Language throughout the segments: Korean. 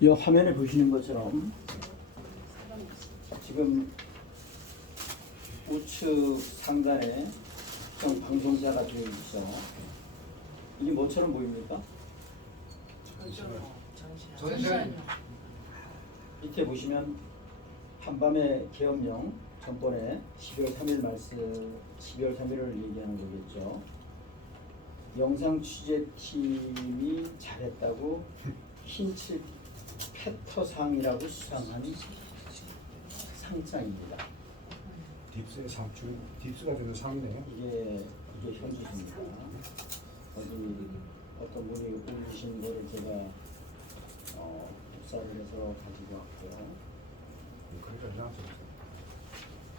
이 화면에 보시는 것처럼 지금 우측 상단에 특정 방송사가 되어 있죠. 이게 뭐처럼 보입니까? 전시회. 밑에 보시면 한밤의 계엄령 전번에 12월 3일 말씀 12월 3일을 얘기하는 거겠죠. 영상 취재팀이 잘했다고 흰칠 페터상이라고 수상한 상장입니다. 딥스의 상출, 딥스가 되는 상이네요. 이게 현주입니다. 어떤 분이 올리신 거를 제가 복사를 해서 가지고 왔고요.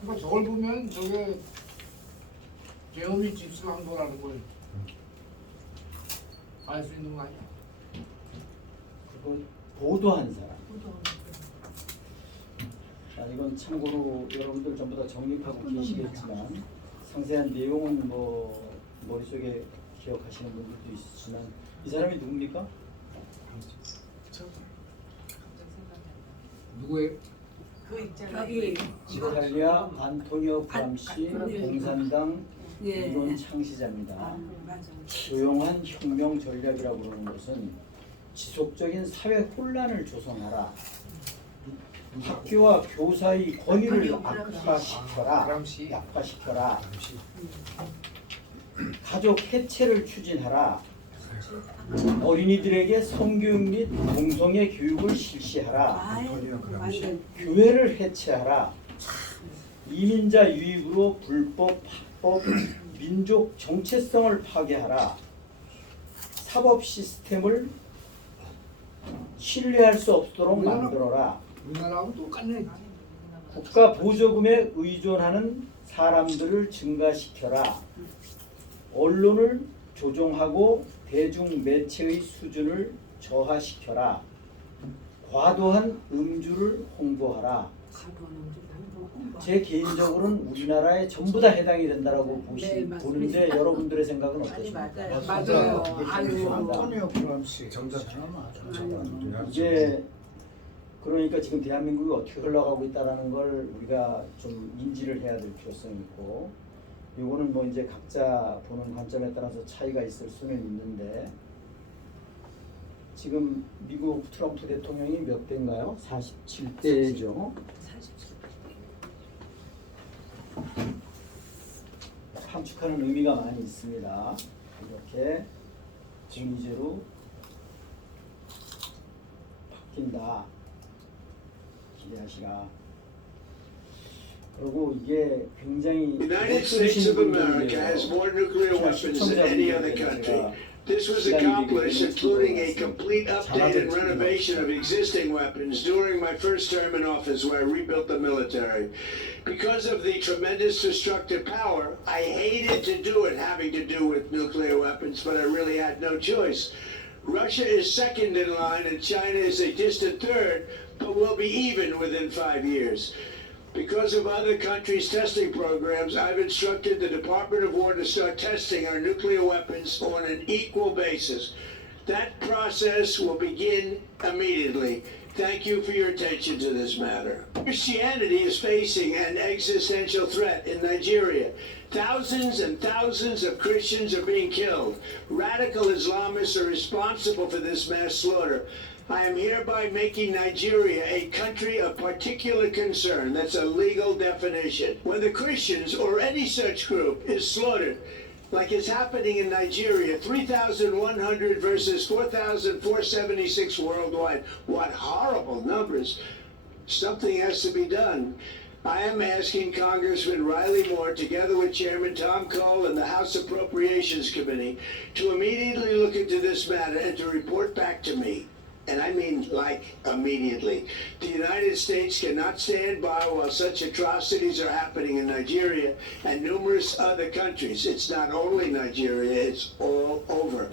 그러니까 저걸 보면 저게 계엄이 집수한 거라는 걸 알 수 있는 거 아니야? 그거 보도한 사람. 자, 이건 참고로 여러분들 전부 다 정립하고 계시겠지만 상세한 내용은 뭐 머릿속에 기억하시는 분들도 있으시지만 이 사람이 누굽니까? 누구예요? 그 있잖아요. 저기 이탈리아 안토니오 그람시 공산당 예. 이론 창시자입니다. 맞아. 조용한 혁명 전략이라고 부르는 것은 지속적인 사회 혼란을 조성하라. 학교와 교사의 권위를 약화시켜라. 가족 해체를 추진하라. 어린이들에게 성교육 및 동성애 교육을 실시하라. 교회를 해체하라. 이민자 유입으로 불법, 합법, 민족 정체성을 파괴하라. 사법 시스템을 신뢰할 수 없도록 만들어라. 우리나라하고 똑같네. 국가 보조금에 의존하는 사람들을 증가시켜라. 언론을 조종하고 대중 매체의 수준을 저하시켜라. 과도한 음주를 홍보하라. 제 개인적으로는 우리나라에 전부 다 해당이 된다라고 보는데 여러분들의 생각은 어떠십니까? 맞아요. 안토니오 그람시 이게 그러니까 지금 대한민국이 어떻게 흘러가고 있다라는 걸 우리가 좀 인지를 해야 될 필요성이 있고, 요거는 뭐 이제 각자 보는 관점에 따라서 차이가 있을 수는 있는데, 지금 미국 트럼프 대통령이 몇 대인가요? 47대죠. 함축하는 의미가 많이 있습니다. 이렇게 중의제로 바뀐다. 기대하시라. 그리고 이게 굉장히 United States of America has more nuclear weapons than any other country. This was accomplished including a complete update and renovation of existing weapons during my first term in office where I rebuilt the military. Because of the tremendous destructive power, I hated to do it having to do with nuclear weapons, but I really had no choice. Russia is second in line and China is a distant third, but we'll be even within 5 years. Because of other countries' testing programs, I've instructed the Department of War to start testing our nuclear weapons on an equal basis. That process will begin immediately. Thank you for your attention to this matter. Christianity is facing an existential threat in Nigeria. Thousands and thousands of Christians are being killed. Radical Islamists are responsible for this mass slaughter. I am hereby making Nigeria a country of particular concern. That's a legal definition. When the Christians or any such group is slaughtered, like is happening in Nigeria, 3,100 versus 4,476 worldwide. What horrible numbers. Something has to be done. I am asking Congressman Riley Moore, together with Chairman Tom Cole and the House Appropriations Committee, to immediately look into this matter and to report back to me. And I mean like immediately. The United States cannot stand by while such atrocities are happening in Nigeria and numerous other countries. It's not only Nigeria, it's all over.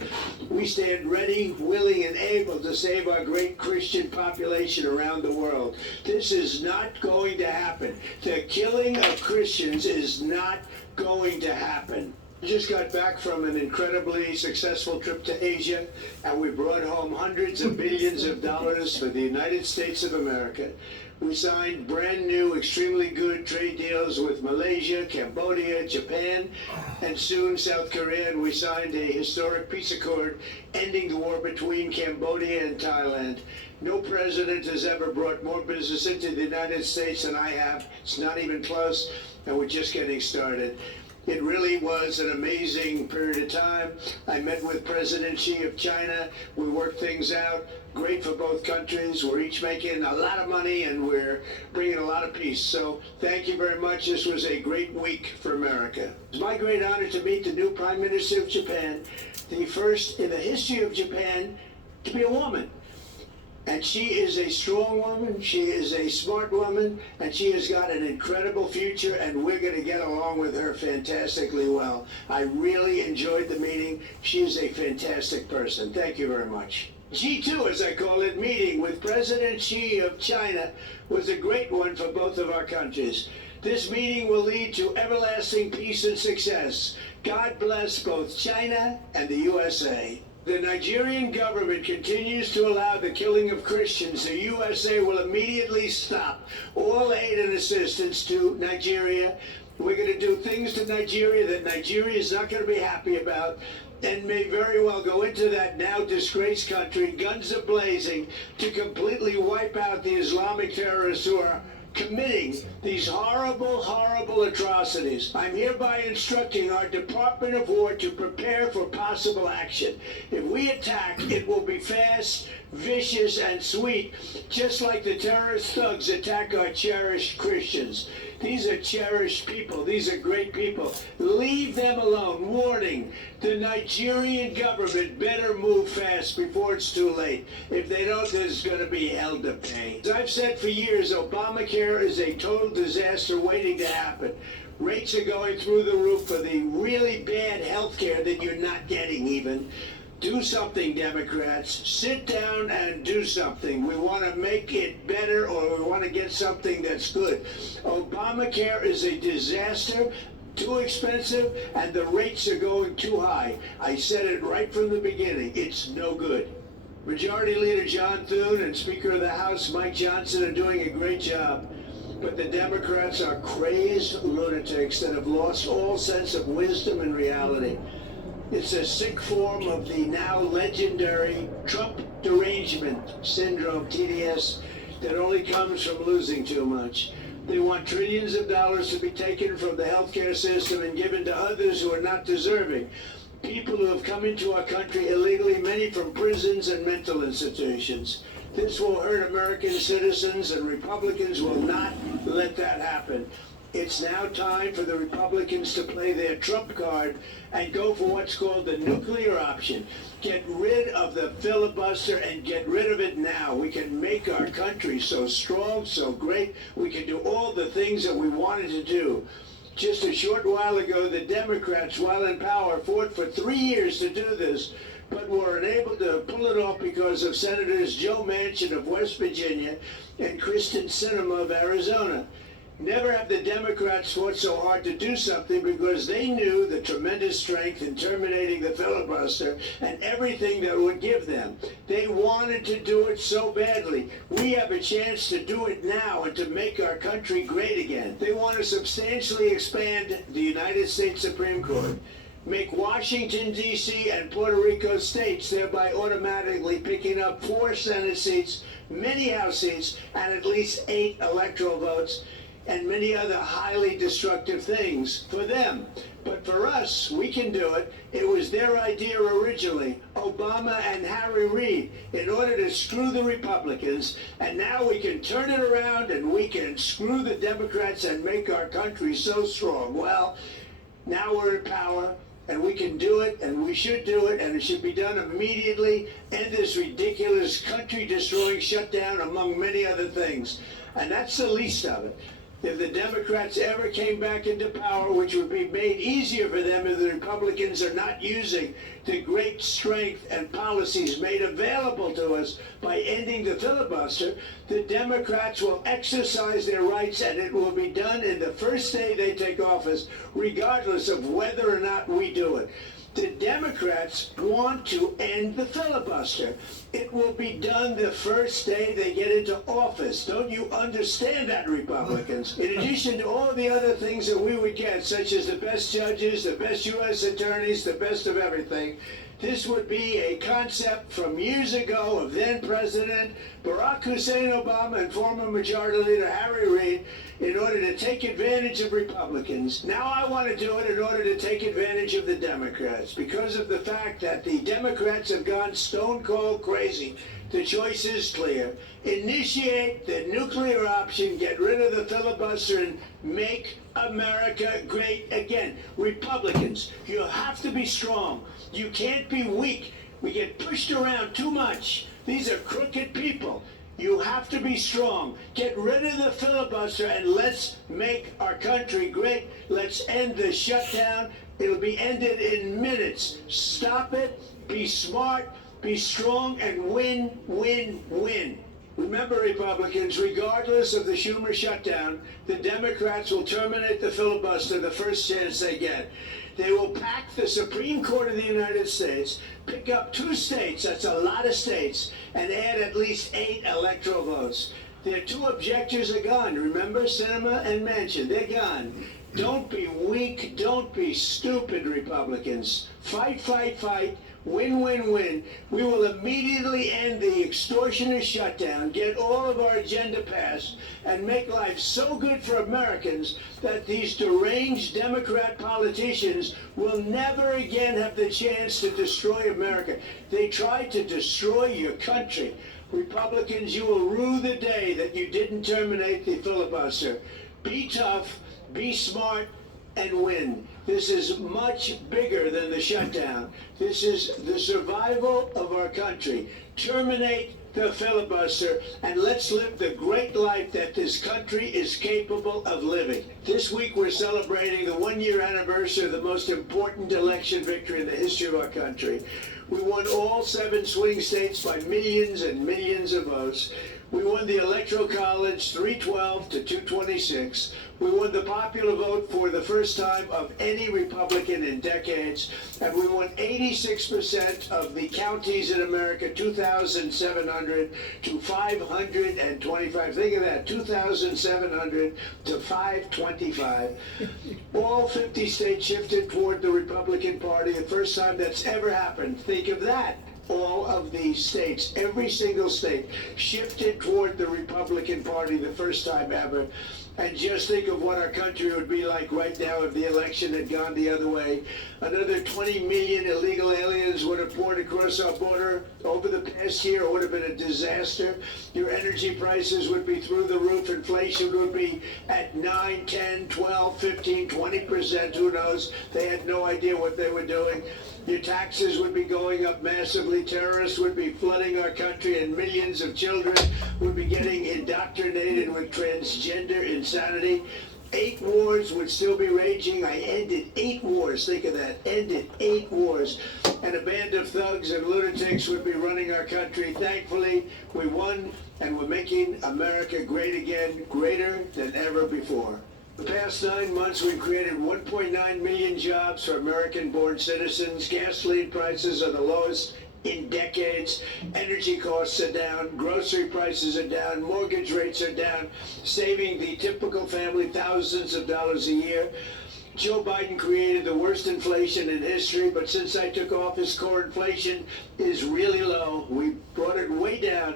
We stand ready, willing, and able to save our great Christian population around the world. This is not going to happen. The killing of Christians is not going to happen. Just got back from an incredibly successful trip to Asia, and we brought home hundreds of billions of dollars for the United States of America. We signed brand new, extremely good trade deals with Malaysia, Cambodia, Japan, and soon South Korea, and we signed a historic peace accord ending the war between Cambodia and Thailand. No president has ever brought more business into the United States than I have. It's not even close, and we're just getting started. It really was an amazing period of time. I met with President Xi of China. We worked things out. Great for both countries. We're each making a lot of money and we're bringing a lot of peace. So thank you very much. This was a great week for America. It's my great honor to meet the new Prime Minister of Japan, the first in the history of Japan to be a woman. And she is a strong woman, she is a smart woman, and she has got an incredible future, and we're going to get along with her fantastically well. I really enjoyed the meeting. She is a fantastic person. Thank you very much. G2, as I call it, meeting with President Xi of China was a great one for both of our countries. This meeting will lead to everlasting peace and success. God bless both China and the USA. The Nigerian government continues to allow the killing of Christians. The USA will immediately stop all aid and assistance to Nigeria. We're going to do things to Nigeria that Nigeria is not going to be happy about and may very well go into that now disgraced country, guns a-blazing, to completely wipe out the Islamic terrorists who are committing these horrible, horrible atrocities. I'm hereby instructing our Department of War to prepare for possible action. If we attack, it will be fast, vicious, and sweet, just like the terrorist thugs attack our cherished Christians. These are cherished people. These are great people. Leave them alone. Warning, the Nigerian government better move fast before it's too late. If they don't, there's going to be hell to pay. As I've said for years, Obamacare is a total disaster waiting to happen. Rates are going through the roof for the really bad health care that you're not getting even. Do something, Democrats. Sit down and do something. We want to make it better, or we want to get something that's good. Obamacare is a disaster, too expensive, and the rates are going too high. I said it right from the beginning. It's no good. Majority Leader John Thune and Speaker of the House Mike Johnson are doing a great job. But the Democrats are crazed lunatics that have lost all sense of wisdom and reality. It's a sick form of the now legendary Trump derangement syndrome, TDS, that only comes from losing too much. They want trillions of dollars to be taken from the healthcare system and given to others who are not deserving. People who have come into our country illegally, many from prisons and mental institutions. This will hurt American citizens, and Republicans will not let that happen. It's now time for the Republicans to play their trump card and go for what's called the nuclear option. Get rid of the filibuster and get rid of it now. We can make our country so strong, so great. We can do all the things that we wanted to do. Just a short while ago, the Democrats, while in power, fought for 3 years to do this, but were unable to pull it off because of Senators Joe Manchin of West Virginia and Kristen Sinema of Arizona. Never have the Democrats fought so hard to do something, because they knew the tremendous strength in terminating the filibuster and everything that would give them. They wanted to do it so badly. We have a chance to do it now and to make our country great again. They want to substantially expand the United States Supreme Court, make Washington, D.C. and Puerto Rico states, thereby automatically picking up 4 Senate seats, many House seats, and at least 8 electoral votes, and many other highly destructive things for them. But for us, we can do it. It was their idea originally, Obama and Harry Reid, in order to screw the Republicans. And now we can turn it around and we can screw the Democrats and make our country so strong. Well, now we're in power, and we can do it, and we should do it, and it should be done immediately. End this ridiculous country-destroying shutdown, among many other things. And that's the least of it. If the Democrats ever came back into power, which would be made easier for them if the Republicans are not using the great strength and policies made available to us by ending the filibuster, the Democrats will exercise their rights, and it will be done in the first day they take office, regardless of whether or not we do it. The Democrats want to end the filibuster. It will be done the first day they get into office. Don't you understand that, Republicans? In addition to all the other things that we would get, such as the best judges, the best U.S. attorneys, the best of everything, this would be a concept from years ago of then President Barack Hussein Obama and former Majority Leader Harry Reid in order to take advantage of Republicans. Now I want to do it in order to take advantage of the Democrats because of the fact that the Democrats have gone stone cold crazy. The choice is clear. Initiate the nuclear option, get rid of the filibuster, and make America great again. Republicans, you have to be strong. You can't be weak. We get pushed around too much. These are crooked people. You have to be strong. Get rid of the filibuster and let's make our country great. Let's end the shutdown. It'll be ended in minutes. Stop it. Be smart. Be strong and win, win, win. Remember, Republicans, regardless of the Schumer shutdown, the Democrats will terminate the filibuster the first chance they get. They will pack the Supreme Court of the United States, pick up 2 states, that's a lot of states, and add at least 8 electoral votes. Their 2 objectors are gone. Remember, Sinema and Manchin, they're gone. Don't be weak, don't be stupid, Republicans. Fight, fight, fight. Win, win, win. We will immediately end the extortionist shutdown, get all of our agenda passed, and make life so good for Americans that these deranged Democrat politicians will never again have the chance to destroy America. They tried to destroy your country. Republicans, you will rue the day that you didn't terminate the filibuster. Be tough, be smart, and win. This is much bigger than the shutdown. This is the survival of our country. Terminate the filibuster and let's live the great life that this country is capable of living. This week we're celebrating the 1-year anniversary of the most important election victory in the history of our country. We won all 7 swing states by millions and millions of votes. We won the Electoral College 312 to 226. We won the popular vote for the first time of any Republican in decades. And we won 86% of the counties in America, 2,700 to 525. Think of that, 2,700 to 525. All 50 states shifted toward the Republican Party, the first time that's ever happened. Think of that. All of these states, every single state, shifted toward the Republican Party the first time ever. And just think of what our country would be like right now if the election had gone the other way. Another 20 million illegal aliens would have poured across our border over the past year. It would have been a disaster. Your energy prices would be through the roof. Inflation would be at 9, 10, 12, 15, 20%. Who knows? They had no idea what they were doing. Your taxes would be going up massively. Terrorists would be flooding our country, and millions of children would be getting indoctrinated with transgender insanity. 8 wars would still be raging. I ended 8 wars. Think of that. Ended 8 wars. And a band of thugs and lunatics would be running our country. Thankfully, we won, and we're making America great again, greater than ever before. The past 9 months, we've created 1.9 million jobs for American-born citizens. Gasoline prices are the lowest in decades. Energy costs are down. Grocery prices are down. Mortgage rates are down, saving the typical family thousands of dollars a year. Joe Biden created the worst inflation in history, but since I took office, core inflation is really low. We brought it way down.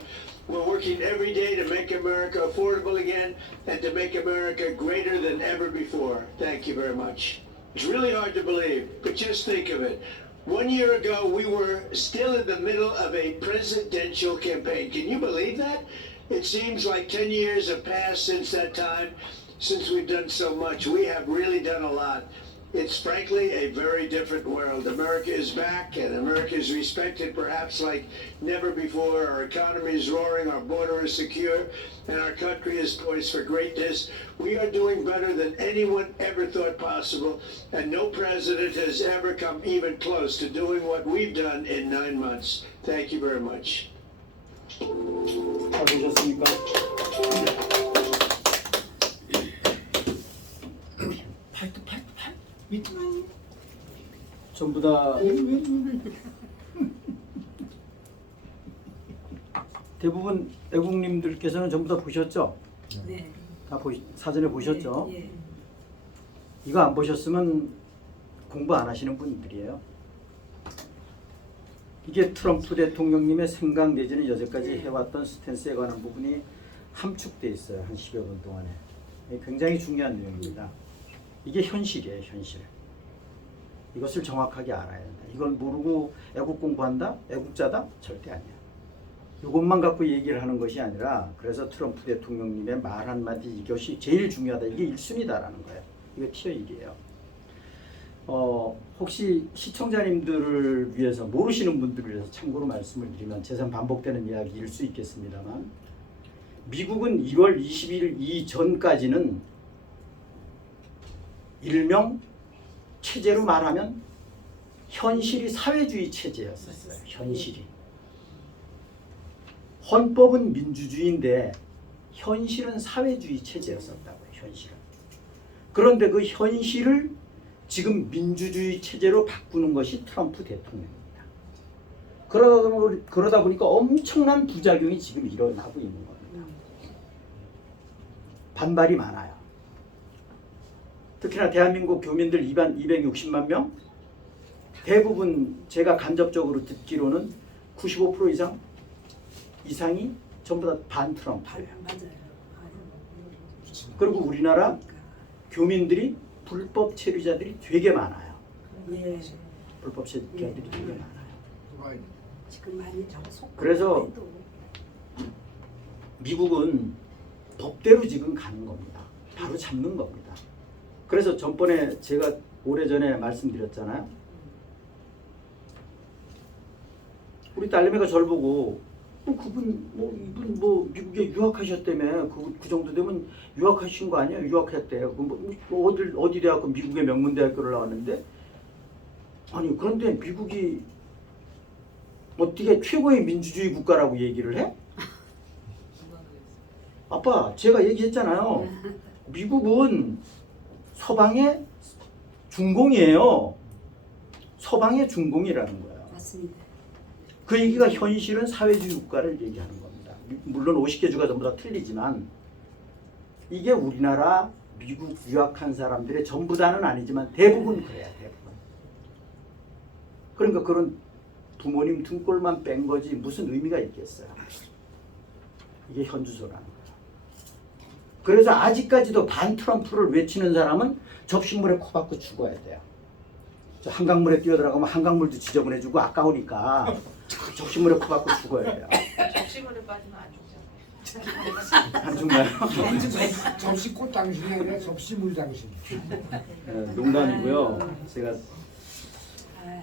We're working every day to make America affordable again and to make America greater than ever before. Thank you very much. It's really hard to believe, but just think of it. 1 year ago, we were still in the middle of a presidential campaign. Can you believe that? It seems like 10 years have passed since that time, since we've done so much. We have really done a lot. It's frankly a very different world. America is back, and America is respected perhaps like never before. Our economy is roaring, our border is secure, and our country is poised for greatness. We are doing better than anyone ever thought possible, and no president has ever come even close to doing what we've done in 9 months. Thank you very much. 잘 보셨습니까? 전부 다 대부분 애국님들께서는 전부 다 보셨죠? 네. 다 사전에 보셨죠? 예. 이거 안 보셨으면 공부 안 하시는 분들이에요. 이게 트럼프 대통령님의 생각 내지는 여태까지 해왔던 스탠스에 관한 부분이 함축돼 있어요. 한 10여 분 동안에. 굉장히 중요한 내용입니다. 이게 현실이에요, 현실. 이것을 정확하게 알아야 된다. 이걸 모르고 애국 공부한다? 애국자다? 절대 아니야. 이것만 갖고 얘기를 하는 것이 아니라, 그래서 트럼프 대통령님의 말 한마디, 이것이 제일 중요하다. 이게 1순위다라는 거예요. 이게 티어 1이에요. 혹시 시청자님들을 위해서, 모르시는 분들을 위해서 참고로 말씀을 드리면 재산 반복되는 이야기일 수 있겠습니다만, 미국은 1월 20일 이전까지는 일명 체제로 말하면 현실이 사회주의 체제였었어요. 현실이. 헌법은 민주주의인데 현실은 사회주의 체제였었다고요. 현실은. 그런데 그 현실을 지금 민주주의 체제로 바꾸는 것이 트럼프 대통령입니다. 그러다 보니까 엄청난 부작용이 지금 일어나고 있는 겁니다. 반발이 많아요. 특히나 대한민국 교민들 260만 명, 대부분 제가 간접적으로 듣기로는 95% 이상이 전부 다 반트럼프예요. 맞아요. 그리고 우리나라 교민들이 불법 체류자들이 되게 많아요. 예. 불법 체류자들이 되게 많아요. 지금 많이 속. 그래서 미국은 법대로 지금 가는 겁니다. 바로 잡는 겁니다. 그래서 전번에 제가 오래전에 말씀드렸잖아요. 우리 딸내미가 저를 보고 이분 미국에 유학하셨다며, 그 정도 되면 유학하신 거 아니야? 유학했대요. 어디 대학교, 미국의 명문대학교를 나왔는데, 아니 그런데 미국이 어떻게 최고의 민주주의 국가라고 얘기를 해? 아빠, 제가 얘기했잖아요. 미국은 서방의 중공이에요. 서방의 중공이라는 거예요. 맞습니다. 그 얘기가 현실은 사회주의 국가를 얘기하는 겁니다. 물론 50개 주가 전부 다 틀리지만, 이게 우리나라 미국 유학한 사람들의 전부 다는 아니지만 대부분 그래야, 대부분. 그러니까 그런 부모님 등골만 뺀 거지 무슨 의미가 있겠어요. 이게 현주소라는 거예요. 그래서 아직까지도 반트럼프를 외치는 사람은 접시물에 코 박고 죽어야 돼요. 저 한강물에 뛰어들어가면 한강물도 지저분해지고 아까우니까 접시물에 코 박고 죽어야 돼요. 접시물에 빠지면 안 죽잖아요. 안 죽나요? 접시 꽃 당신이 아니라 접시 물 당신. 농담이고요. 제가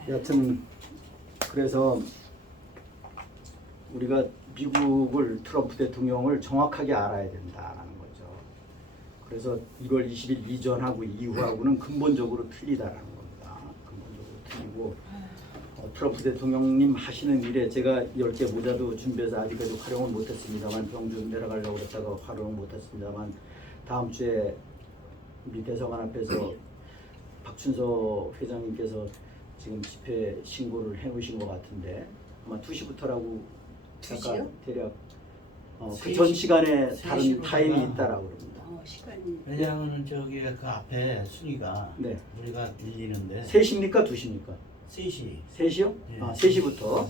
여하튼 그래서 우리가 미국을, 트럼프 대통령을 정확하게 알아야 된다라는 거죠. 그래서 1월 20일 이전하고 이후하고는 근본적으로 틀리다라는 겁니다. 근본적으로 틀리고, 트럼프 대통령님 하시는 일에 제가 10개 모자도 준비해서 아직까지 활용을 못했습니다만, 병주 내려가려고 그랬다가 활용을 못했습니다만, 다음 주에 우리 대사관 앞에서 박춘서 회장님께서 지금 집회 신고를 해놓으신 것 같은데, 아마 2시부터라고 잠깐 대략 그 전 시간에 다른 타임이 있다라고 그럽니다. 시간이. 왜냐하면 저기 그 앞에 순위가 네. 우리가 밀리는데 3시입니까? 2시입니까? 3시. 3시요? 예. 3시부터.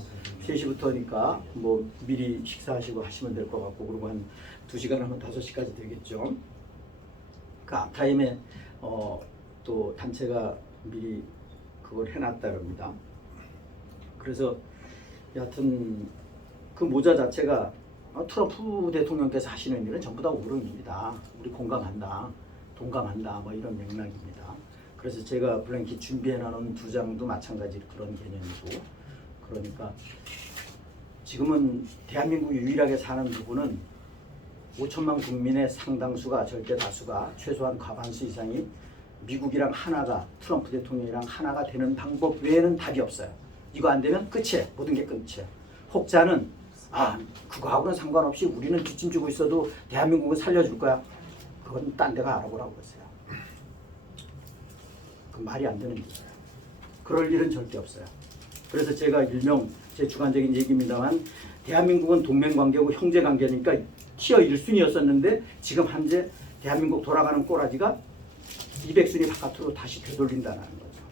3시부터니까 뭐 미리 식사하시고 하시면 될 것 같고, 그리고 한 2시간 하면 5시까지 되겠죠. 그 앞타임에 또 단체가 미리 그걸 해놨다 그럽니다. 그래서 여하튼 그 모자 자체가 트럼프 대통령께서 하시는 일은 전부 다 옳은 일이다. 우리 공감한다. 동감한다. 뭐 이런 맥락입니다. 그래서 제가 블랭킷 준비해 놓은 2장도 마찬가지 그런 개념이고, 그러니까 지금은 대한민국 유일하게 사는 부분은 5천만 국민의 상당수가, 절대 다수가, 최소한 과반수 이상이 미국이랑 하나가, 트럼프 대통령이랑 하나가 되는 방법 외에는 답이 없어요. 이거 안 되면 끝이에요. 모든 게 끝이에요. 혹자는 그거하고는 상관없이 우리는 뒷짐 지고 있어도 대한민국은 살려줄 거야. 그건 딴 데가 알아보라고 했어요. 그 말이 안 되는 얘기예요. 그럴 일은 절대 없어요. 그래서 제가 일명 제 주관적인 얘기입니다만, 대한민국은 동맹관계고 형제관계니까 티어 1순위였었는데 지금 현재 대한민국 돌아가는 꼬라지가 200순위 바깥으로 다시 되돌린다는 거죠.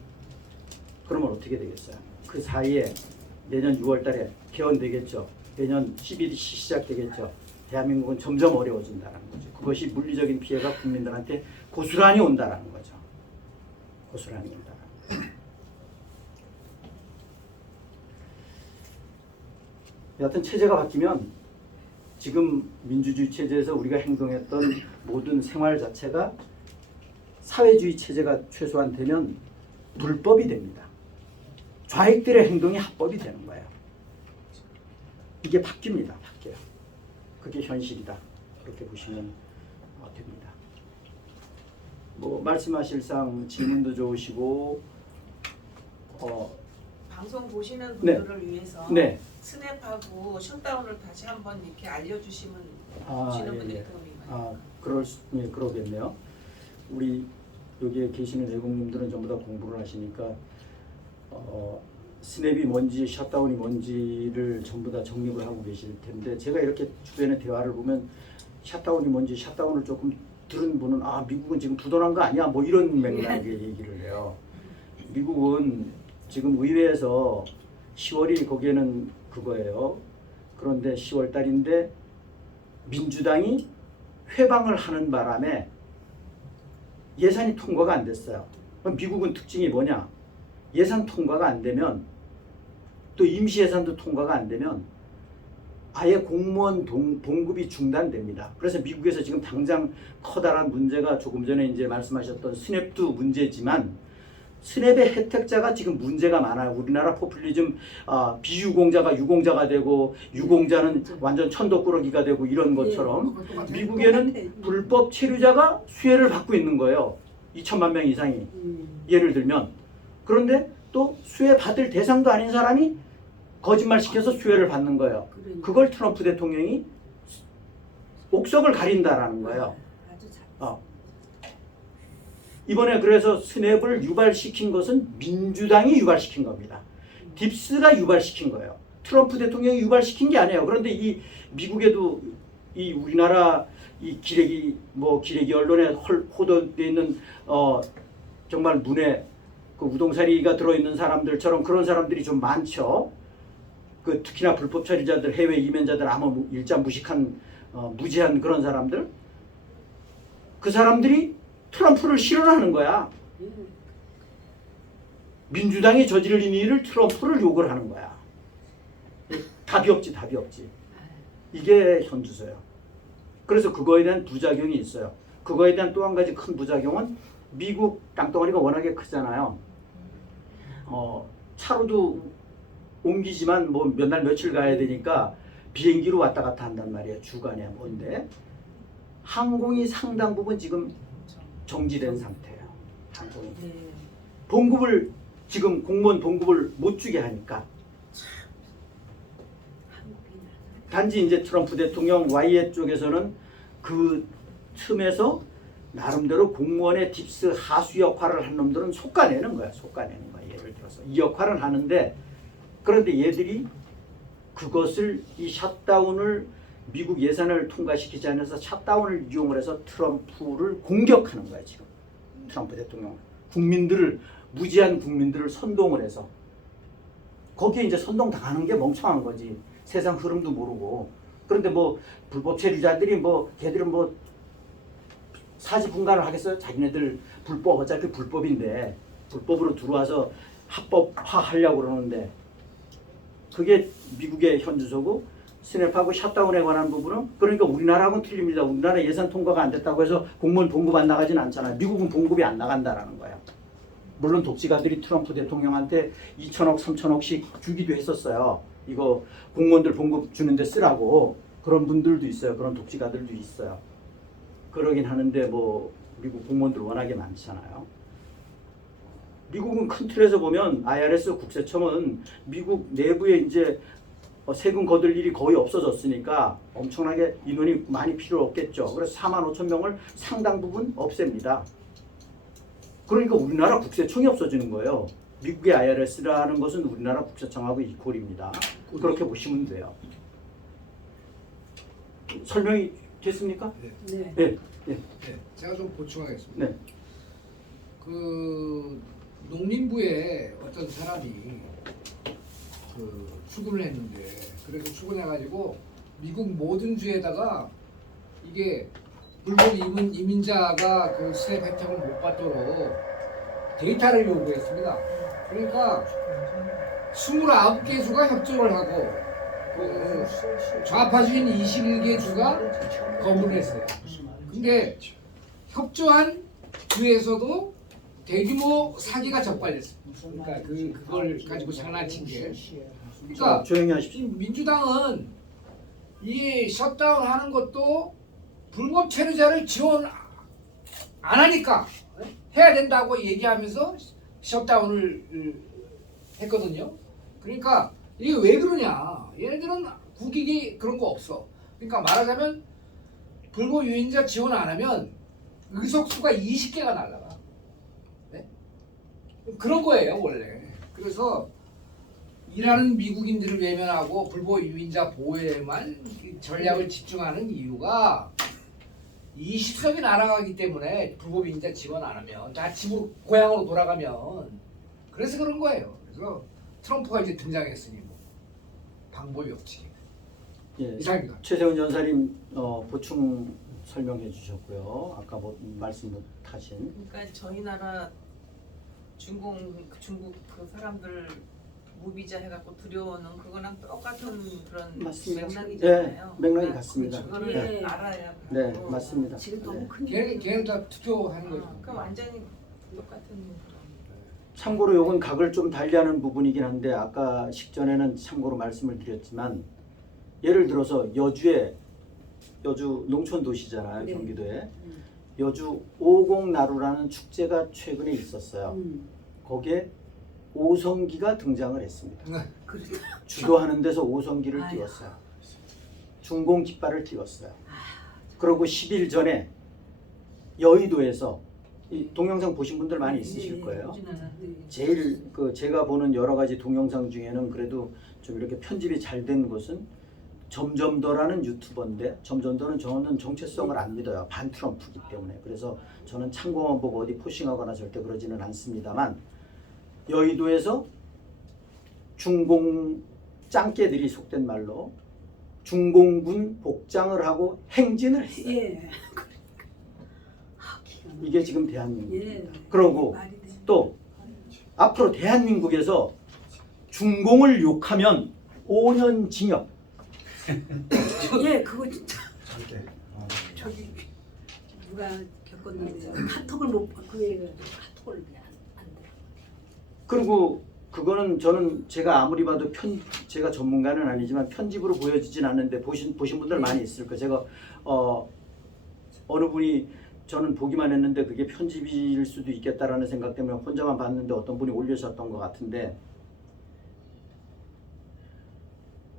그러면 어떻게 되겠어요? 그 사이에 내년 6월 달에 개헌되겠죠. 내년 12일 시작되겠죠. 대한민국은 점점 어려워진다는 거죠. 그것이 물리적인 피해가 국민들한테 고스란히 온다는 거죠. 고스란히 온다. 여하튼 체제가 바뀌면 지금 민주주의 체제에서 우리가 행동했던 모든 생활 자체가 사회주의 체제가 최소한 되면 불법이 됩니다. 좌익들의 행동이 합법이 되는 거예요. 이게 바뀝니다. 바뀌어요. 그게 현실이다. 그렇게 보시면 됩니다. 뭐 말씀하실 상 질문도 좋으시고 방송 보시는 네. 분들을 위해서 네. 스냅하고 셧다운을 다시 한번 이렇게 알려주시면 보시는 예, 분들이 예. 도움이 많아요. 그러겠네요. 우리 여기에 계시는 외국님들은 전부 다 공부를 하시니까 스냅이 뭔지 셧다운이 뭔지를 전부 다 정립을 하고 계실 텐데, 제가 이렇게 주변에 대화를 보면 셧다운이 뭔지 셧다운을 조금 들은 분은 미국은 지금 부도난 거 아니야? 뭐 이런 맥락의 얘기를 해요. 미국은 지금 의회에서 10월이 거기에는 그거예요. 그런데 10월 달인데 민주당이 회방을 하는 바람에 예산이 통과가 안 됐어요. 그럼 미국은 특징이 뭐냐? 예산 통과가 안 되면, 또 임시 예산도 통과가 안 되면 아예 공무원 봉급이 중단됩니다. 그래서 미국에서 지금 당장 커다란 문제가, 조금 전에 이제 말씀하셨던 스냅도 문제지만 스냅의 혜택자가 지금 문제가 많아요. 우리나라 포퓰리즘, 비유공자가 유공자가 되고 유공자는 완전 천도꾸러기가 되고 이런 것처럼 미국에는 불법 체류자가 수혜를 받고 있는 거예요. 2천만 명 이상이. 예를 들면. 그런데 또 수혜 받을 대상도 아닌 사람이 거짓말 시켜서 수혜를 받는 거예요. 그걸 트럼프 대통령이 옥석을 가린다라는 거예요. 아주 잘. 이번에 그래서 스냅을 유발시킨 것은 민주당이 유발시킨 겁니다. 딥스가 유발시킨 거예요. 트럼프 대통령이 유발시킨 게 아니에요. 그런데 이 미국에도 이 우리나라 이 기레기 언론에 호도되어 있는 정말 문에 그 우동사리가 들어있는 사람들처럼 그런 사람들이 좀 많죠. 그 특히나 불법 처리자들, 해외 이면자들, 아무 일자 무식한 무지한 그런 사람들, 그 사람들이 트럼프를 실현하는 거야. 민주당이 저지른 일을 트럼프를 욕을 하는 거야. 답이 없지. 이게 현주소예요. 그래서 그거에 대한 부작용이 있어요. 그거에 대한 또 한 가지 큰 부작용은 미국 땅덩어리가 워낙에 크잖아요. 차로도 옮기지만 뭐 몇 날 며칠 가야 되니까 비행기로 왔다 갔다 한단 말이에요. 주간에 뭔데 항공이 상당 부분 지금 정지된 상태예요. 항공이. 봉급을 지금 공무원 봉급을 못 주게 하니까. 단지 이제 트럼프 대통령 YA 쪽에서는 그 틈에서 나름대로 공무원의 딥스 하수 역할을 한 놈들은 솎아내는 거야. 예를 들어서 이 역할은 하는데, 그런데 얘들이 그것을 이 셧다운을 미국 예산을 통과시키지 않아서 셧다운을 이용을 해서 트럼프를 공격하는 거야. 지금 트럼프 대통령 무지한 국민들을 선동을 해서 거기에 이제 선동당하는 게 멍청한 거지. 세상 흐름도 모르고. 그런데 뭐 불법 체류자들이 걔들은 사지분간을 하겠어요? 자기네들 어차피 불법인데 불법으로 들어와서 합법화하려고 그러는데, 그게 미국의 현주소고, 스냅하고 셧다운에 관한 부분은 그러니까 우리나라하고는 틀립니다. 우리나라 예산 통과가 안 됐다고 해서 공무원 봉급 안 나가진 않잖아요. 미국은 봉급이 안 나간다라는 거예요. 물론 독재가들이 트럼프 대통령한테 2천억, 3천억씩 주기도 했었어요. 이거 공무원들 봉급 주는데 쓰라고. 그런 분들도 있어요. 그런 독재가들도 있어요. 그러긴 하는데 뭐 미국 공무원들 워낙에 많잖아요. 미국은 큰 틀에서 보면 IRS 국세청은 미국 내부에 이제 세금 거둘 일이 거의 없어졌으니까 엄청나게 인원이 많이 필요 없겠죠. 그래서 4만 5천 명을 상당 부분 없앱니다. 그러니까 우리나라 국세청이 없어지는 거예요. 미국의 IRS라는 것은 우리나라 국세청하고 이퀄입니다. 그렇게 보시면 돼요. 설명이 됐습니까? 네. 네. 네, 제가 좀 보충하겠습니다. 네. 그 농림부에 어떤 사람이 그 출근을 했는데 그래서 출근해가지고 미국 모든 주에다가 이게 불법 이민자가 그 스텝 혜택을 못 받도록 데이터를 요구했습니다. 그러니까 29개 주가 협정을 하고 그 좌파주인 21개 주가 거부를 했어요. 근데 협조한 주에서도 대규모 사기가 적발됐어요. 그러니까 그걸 가지고 장난친 게. 그러니까 조용히 하십시오. 지금 민주당은 이 셧다운 하는 것도 불법 체류자를 지원 안 하니까 해야 된다고 얘기하면서 셧다운을 했거든요. 그러니까 이게 왜 그러냐? 얘네들은 국익이 그런 거 없어. 그러니까 말하자면 불법 유인자 지원 안 하면 의석수가 20개가 날라가. 네? 그런 거예요 원래. 그래서 일하는 미국인들을 외면하고 불법 유인자 보호에만 전략을 집중하는 이유가 20석이 날아가기 때문에 불법 유인자 지원 안 하면 다 집으로 고향으로 돌아가면 그래서 그런 거예요. 그래서 트럼프가 이제 등장했으니 뭐 방법이 없지. 예. 이상입니다. 최세훈 전사님 보충 설명해 주셨고요. 아까 뭐 말씀 못 하신. 그러니까 저희 나라 중국 그 사람들 무비자 해갖고 들여오는 그거랑 똑같은 그런 맞습니다. 맥락이잖아요. 네, 맥락이 그러니까 같습니다. 그거를 네. 알아야 네, 하고. 맞습니다. 지금 네. 너무 큰 걔는 다 투표하는 거죠. 그러니까 완전히 똑같은 그런. 참고로 요건 각을 좀 달리하는 부분이긴 한데 아까 식전에는 참고로 말씀을 드렸지만 예를 들어서 여주 농촌 도시잖아요. 네. 경기도에 여주 오곡나루라는 축제가 최근에 있었어요. 거기에 오성기가 등장을 했습니다. 주도하는 데서 오성기를 아유. 띄웠어요. 중공 깃발을 띄웠어요. 그리고 10일 전에 여의도에서 이 동영상 보신 분들 많이 있으실 거예요. 제일 제가 보는 여러 가지 동영상 중에는 그래도 좀 이렇게 편집이 잘 된 것은 점점더라는 유튜버인데 점점더는 저는 정체성을 안 믿어요. 반 트럼프기 때문에. 그래서 저는 참고만 보고 어디 포싱하거나 절대 그러지는 않습니다만 여의도에서 중공 짱깨들이 속된 말로 중공군 복장을 하고 행진을 했어요. 예. 이게 지금 대한민국. 예. 그러고 말이 돼. 또 앞으로 대한민국에서 중공을 욕하면 5년 징역. 예, 그거 진짜 절대. 저기 누가 겪었는데 카톡을 그 얘기가 카톡을 안 돼. 그리고 그거는 저는 제가 아무리 봐도 제가 전문가는 아니지만 편집으로 보여지진 않는데 보신 분들 많이 있을 거예요. 제가 어느 분이 저는 보기만 했는데 그게 편집일 수도 있겠다라는 생각 때문에 혼자만 봤는데 어떤 분이 올려주셨던 것 같은데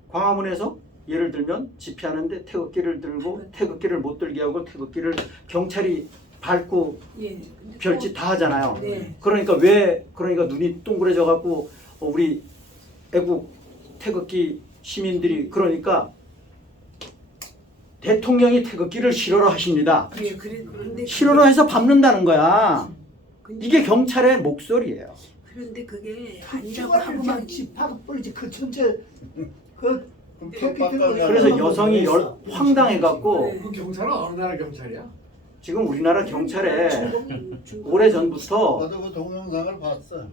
광화문에서 예를 들면 집회하는데 태극기를 들고 태극기를 못 들게 하고 태극기를 경찰이 밟고 예. 근데 별짓 다 하잖아요. 네. 그러니까 눈이 동그래져 갖고 우리 애국 태극기 시민들이 그러니까 대통령이 태극기를 실어라 하십니다. 예, 그런데 실어라 해서 밟는다는 거야. 이게 경찰의 목소리예요. 그런데 그게 아니라고 하고 막 집합 벌지 그 전체 그 그래서 여성이 황당해갖고 그 경찰은 어느 나라 경찰이야? 지금 우리나라 경찰에 중국 오래전부터 나도 그 동영상을 봤어.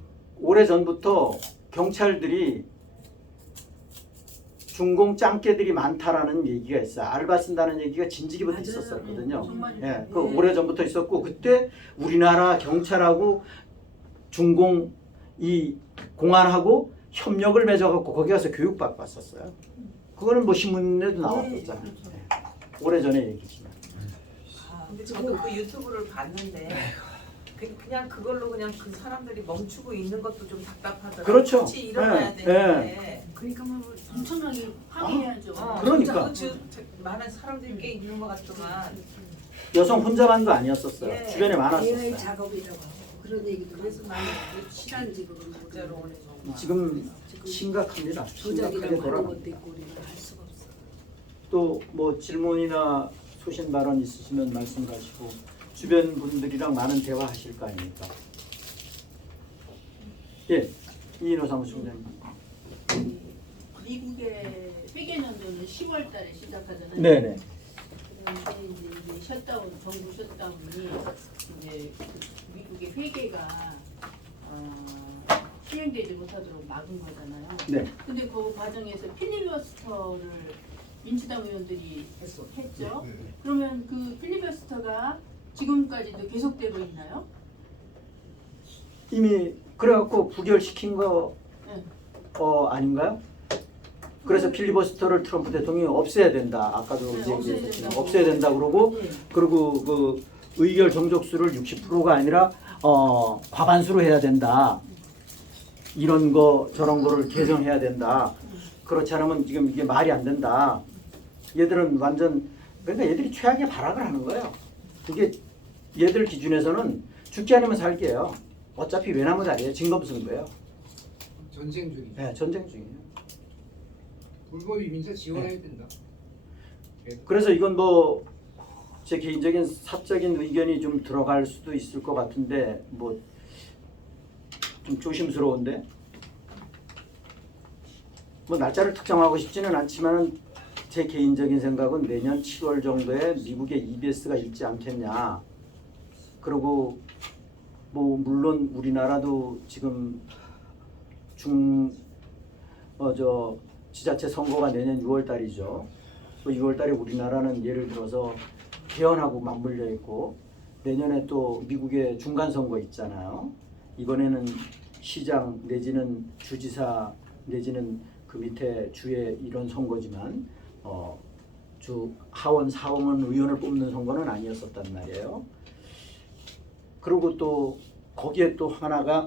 경찰들이 중공 짱깨들이 많다라는 얘기가 있어요. 알바 쓴다는 얘기가 진지기부터 맞아요. 있었거든요. 정말. 예, 그 예. 오래전부터 있었고 그때 우리나라 경찰하고 중공 이 공안하고 협력을 맺어갖고 거기 가서 교육받고 왔었어요. 그거는 뭐 신문에도 나왔었잖아요. 네. 오래전에 얘기지만. 근데 저도 그 유튜브를 봤는데 그냥 그걸로 그냥 그 사람들이 멈추고 있는 것도 좀 답답하더라고요. 그렇죠. 같이 일어나야 네. 되는데. 그러니까 뭐 엄청나게 항의해야죠. 그러니까. 많은 사람들이 꽤 있는 것 같지만 여성 혼자만도 아니었었어요. 예. 주변에 AI 많았었어요. 작업이라고 하고 그런 얘기도 그래서 해서 나는 실한지도 진짜로 지금 심각합니다. 심각하게 조작이라고 하는 돌아가. 것도 있고 우리가 할 수가 없어. 또 뭐 질문이나 소신 발언 있으시면 말씀하시고 주변 분들이랑 많은 대화하실 거 아닙니까? 예, 이인호 사무총장님. 미국의 회계연도는 10월 달에 시작하잖아요. 네네. 그런데 이제 이게 셧다운, 정부 셧다운이 이제 그 미국의 회계가 시행되지 못하도록 막은 거잖아요. 네. 근데 그 과정에서 필리버스터를 민주당 의원들이 했죠. 그러면 그 필리버스터가 지금까지도 계속되고 있나요? 이미 그래갖고 부결시킨 거 네. 아닌가요? 그래서 필리버스터를 트럼프 대통령이 없애야 된다. 아까도 네, 얘기했었지만 없애야 없애야 된다 그러고 네. 그리고 그 의결 정족수를 60%가 아니라 과반수로 해야 된다. 이런 거 저런 거를 개정해야 된다. 그렇지 않으면 지금 이게 말이 안 된다. 얘들은 완전 그러니까 얘들이 최악의 발악을 하는 거예요. 이게 얘들 기준에서는 죽지 않으면 살게요. 어차피 외나무다리에 진검승부예요. 전쟁 중이죠. 네, 전쟁 중이에요. 불법이 민사 지원해야 된다. 그래서 이건 뭐 제 개인적인 사적인 의견이 좀 들어갈 수도 있을 것 같은데 뭐 좀 조심스러운데 뭐 날짜를 특정하고 싶지는 않지만 제 개인적인 생각은 내년 7월 정도에 미국의 EBS가 있지 않겠냐. 그리고 뭐 물론 우리나라도 지금 지자체 선거가 내년 6월 달이죠. 또 6월 달에 우리나라는 예를 들어서 개헌하고 맞물려 있고 내년에 또 미국의 중간 선거 있잖아요. 이번에는 시장 내지는 주지사 내지는 그 밑에 주의 이런 선거지만 주 하원 상원 의원을 뽑는 선거는 아니었었단 말이에요. 그리고 또 거기에 또 하나가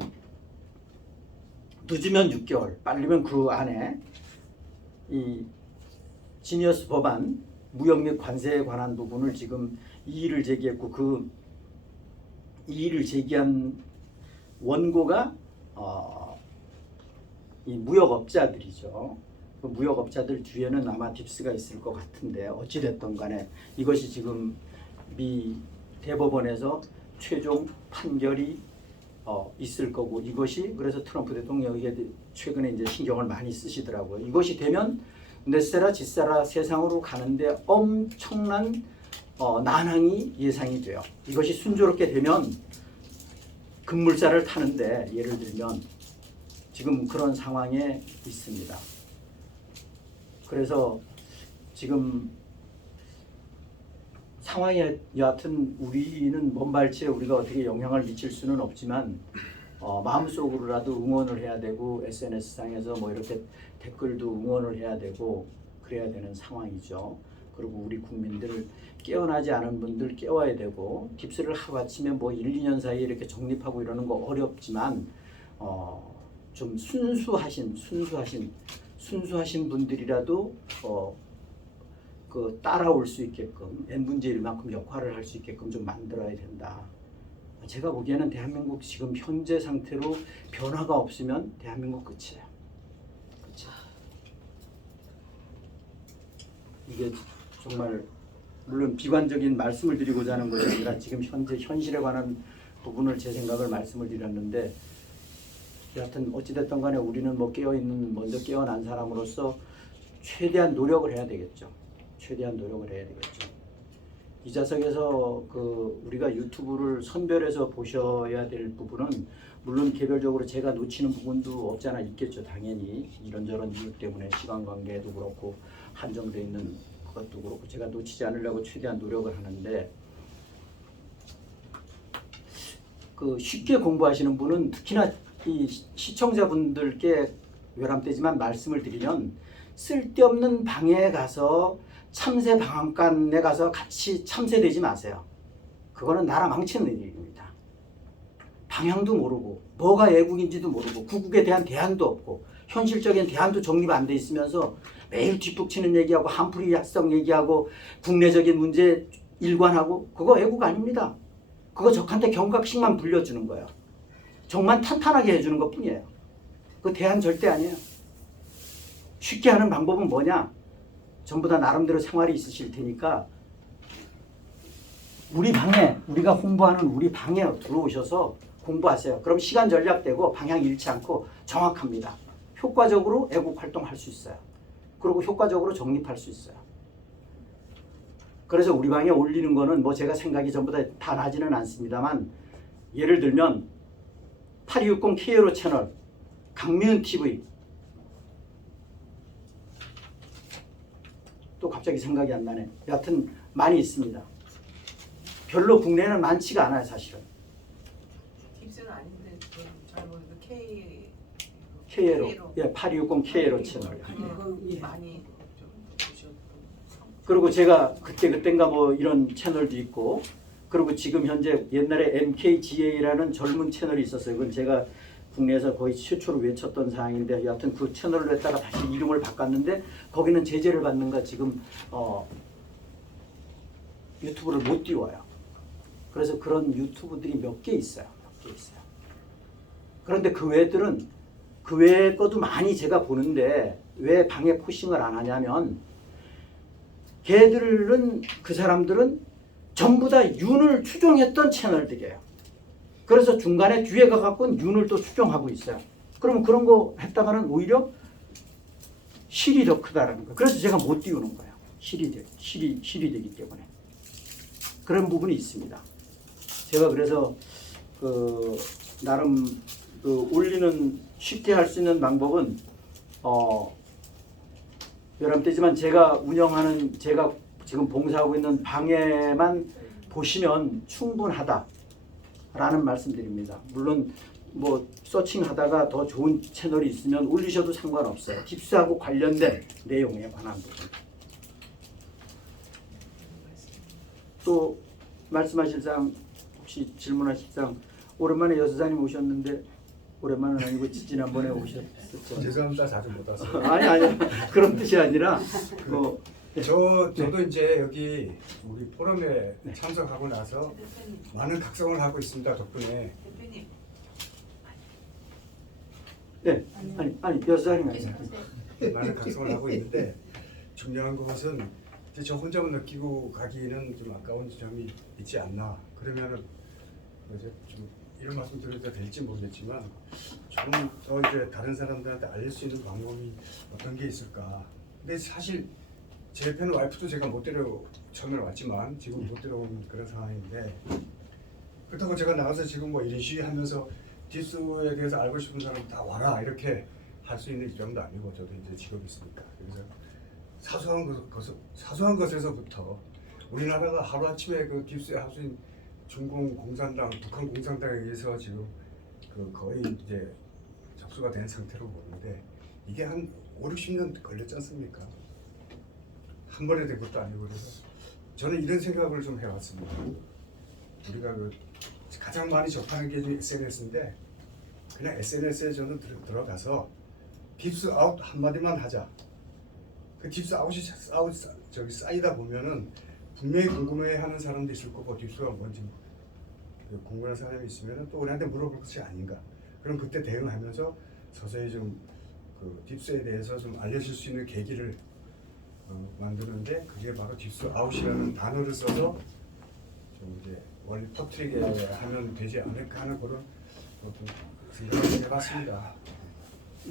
늦으면 6개월, 빨리면 그 안에 이 지니어스 법안 무역 및 관세에 관한 부분을 지금 이의를 제기했고 그 이의를 제기한 원고가 이 무역업자들이죠. 그 무역업자들 뒤에는 아마 딥스가 있을 것 같은데 어찌됐든 간에 이것이 지금 미 대법원에서 최종 판결이 있을 거고 이것이 그래서 트럼프 대통령에게 최근에 이제 신경을 많이 쓰시더라고요. 이것이 되면 넷세라 짓세라 세상으로 가는데 엄청난 난항이 예상이 돼요. 이것이 순조롭게 되면 급물살을 타는데 예를 들면 지금 그런 상황에 있습니다. 그래서 지금 상황에 여하튼 우리는 먼발치에 우리가 어떻게 영향을 미칠 수는 없지만 마음속으로라도 응원을 해야 되고 SNS상에서 뭐 이렇게 댓글도 응원을 해야 되고 그래야 되는 상황이죠. 그리고 우리 국민들 깨어나지 않은 분들 깨워야 되고 딥스를 하루아침에 뭐 1, 2년 사이에 이렇게 정립하고 이러는 거 어렵지만 좀 순수하신 분들이라도 그 따라올 수 있게끔 N분의 1만큼 역할을 할 수 있게끔 좀 만들어야 된다. 제가 보기에는 대한민국 지금 현재 상태로 변화가 없으면 대한민국 끝이에요. 끝이야. 이게 정말 물론 비관적인 말씀을 드리고자 하는 것이 아니라 지금 현재 현실에 관한 부분을 제 생각을 말씀을 드렸는데 여하튼 어찌됐든 간에 우리는 뭐 깨어있는 먼저 깨어난 사람으로서 최대한 노력을 해야 되겠죠. 최대한 노력을 해야 되겠죠. 이 자석에서 그 우리가 유튜브를 선별해서 보셔야 될 부분은 물론 개별적으로 제가 놓치는 부분도 없지 않아 있겠죠. 당연히 이런저런 이유 때문에 시간 관계도 그렇고 한정되어 있는 것도 그렇고 제가 놓치지 않으려고 최대한 노력을 하는데 그 쉽게 공부하시는 분은 특히나 이 시청자분들께 외람되지만 말씀을 드리면 쓸데없는 방에 가서 참새 방앗간에 가서 같이 참새되지 마세요. 그거는 나라 망치는 일입니다. 방향도 모르고 뭐가 애국인지도 모르고 구국에 대한 대안도 없고 현실적인 대안도 정립 안 돼 있으면서 매일 뒷북치는 얘기하고 한풀이 약성 얘기하고 국내적인 문제 일관하고 그거 애국 아닙니다. 그거 적한테 경각심만 불려주는 거예요. 정만 탄탄하게 해주는 것뿐이에요. 그 대안 절대 아니에요. 쉽게 하는 방법은 뭐냐? 전부 다 나름대로 생활이 있으실 테니까 우리 방에 우리가 홍보하는 우리 방에 들어오셔서 공부하세요. 그럼 시간 절약되고 방향 잃지 않고 정확합니다. 효과적으로 애국 활동할 수 있어요. 그리고 효과적으로 정립할 수 있어요. 그래서 우리 방에 올리는 거는 뭐 제가 생각이 전부 다 나지는 않습니다만 예를 들면 8260 KLO 채널, 강미은 TV 또 갑자기 생각이 안 나네. 여하튼 많이 있습니다. 별로 국내에는 많지가 않아요, 사실은. 딥스는 아닌데 그건 잘 모르는데 KLO, 예, 8260 KLO 채널. 그거 많이 좀 보셨고. 그리고 제가 그때인가 뭐 이런 채널도 있고, 그리고 지금 현재 옛날에 MKGA라는 젊은 채널이 있었어요. 그건 제가 국내에서 거의 최초로 외쳤던 사항인데 여하튼 그 채널로 했다가 다시 이름을 바꿨는데 거기는 제재를 받는가 지금 유튜브를 못 띄워요. 그래서 그런 유튜브들이 몇 개 있어요. 그런데 그 외들은 그 외의 것도 많이 제가 보는데 왜 방에 포싱을 안 하냐면 걔들은 그 사람들은 전부 다 윤을 추종했던 채널들이에요. 그래서 중간에 뒤에 가갖고는 윤을 또 추종하고 있어요. 그러면 그런 거 했다가는 오히려 실이 더 크다라는 거예요. 그래서 제가 못 띄우는 거예요. 실이 되기 때문에. 그런 부분이 있습니다. 제가 그래서 나름 올리는 쉽게 할 수 있는 방법은 여러분되지만 제가 운영하는 제가 지금 봉사하고 있는 방에만 보시면 충분하다라는 말씀드립니다. 물론 뭐 서칭하다가 더 좋은 채널이 있으면 올리셔도 상관없어요. 딥스하고 관련된 내용에 관한 부분. 또 말씀하실 사항 혹시 질문하실 사항 오랜만에 여사님 오셨는데 오랜만은 아니고 지난번에 오셨었죠. 죄송합니다. 자주 못 왔어요. 아니 그런 뜻이 아니라 저도 이제 여기 우리 포럼에 참석하고 나서 대표님, 많은 각성을 하고 있습니다. 덕분에. 대표님. 네 아니 여사님 아니에요. 많은 각성을 하고 있는데 중요한 것은 이제 저 혼자만 느끼고 가기는 좀 아까운 점이 있지 않나. 그러면은 이제 좀 이런 말씀 드려도 될지 모르겠지만 조금 더 이제 다른 사람들한테 알릴 수 있는 방법이 어떤 게 있을까. 근데 사실 제 옆에는 와이프도 제가 못 데려 처음에 왔지만 지금 못 데려온 그런 상황인데 그렇다고 제가 나가서 지금 뭐 이런 시위하면서 딥스에 대해서 알고 싶은 사람 다 와라 이렇게 할 수 있는 입장도 아니고 저도 이제 직업이 있으니까 그래서 사소한 것에서부터 우리나라가 하루아침에 그 딥스에 할 수 있는 중공 공산당, 북한 공산당에 의해서 지금 그 거의 이제 접수가 된 상태로 보는데 이게 한 5, 60년 걸렸지 않습니까? 한 번에 된 것도 아니고 그래서 저는 이런 생각을 좀 해왔습니다. 우리가 그 가장 많이 접하는 게 SNS인데 그냥 SNS에 저는 들어가서 딥스 아웃 한마디만 하자. 그 딥스 아웃이 쌓이다 보면은 분명히 궁금해하는 사람도 있을 거고 딥스가 뭔지 궁금한 사람이 있으면 또 우리한테 물어볼 것이 아닌가. 그럼 그때 대응하면서 서서히 좀 그 딥스에 대해서 좀 알려줄 수 있는 계기를 만드는데 그게 바로 딥스 아웃이라는 단어를 써서 좀 이제 원래 퍼뜨리게 하면 되지 않을까 하는 그런 생각을 해봤습니다.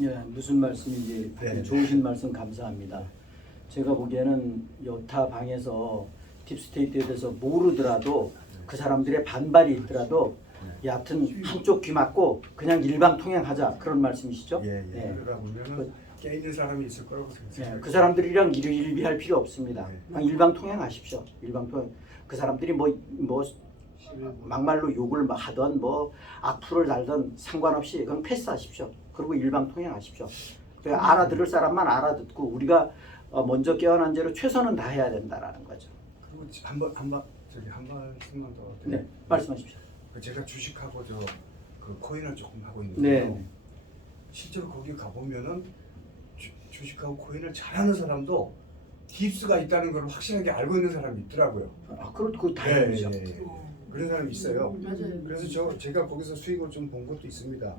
예, 무슨 말씀인지 네. 좋으신 말씀 감사합니다. 제가 보기에는 여타 방에서 딥스테이트에 대해서 모르더라도 그 사람들의 반발이 있더라도 여하튼 한쪽 귀 막고 그냥 일방통행하자 그런 말씀이시죠? 예. 그러다 보면은 깨 있는 사람이 있을 거라고 생각해요. 그 사람들이랑 일비할 필요 없습니다. 네. 그냥 일방통행하십시오. 일방통행. 그 사람들이 뭐 막말로 욕을 하던 뭐 악플을 달던 상관없이 그냥 패스하십시오. 그리고 일방통행하십시오. 알아들을 사람만 알아듣고 우리가 먼저 깨어난 대로 최선은 다해야 된다라는 거죠. 그리고 한 말씀만 더. 네, 말씀하십시오. 제가 주식하고 그 코인을 조금 하고 있는데 네. 실제로 거기 가 보면은 주식하고 코인을 잘하는 사람도 딥스가 있다는 걸 확실하게 알고 있는 사람이 있더라고요. 그거 다행이죠. 그런 사람이 있어요. 맞아요. 그래서 제가 거기서 수익을 좀 본 것도 있습니다.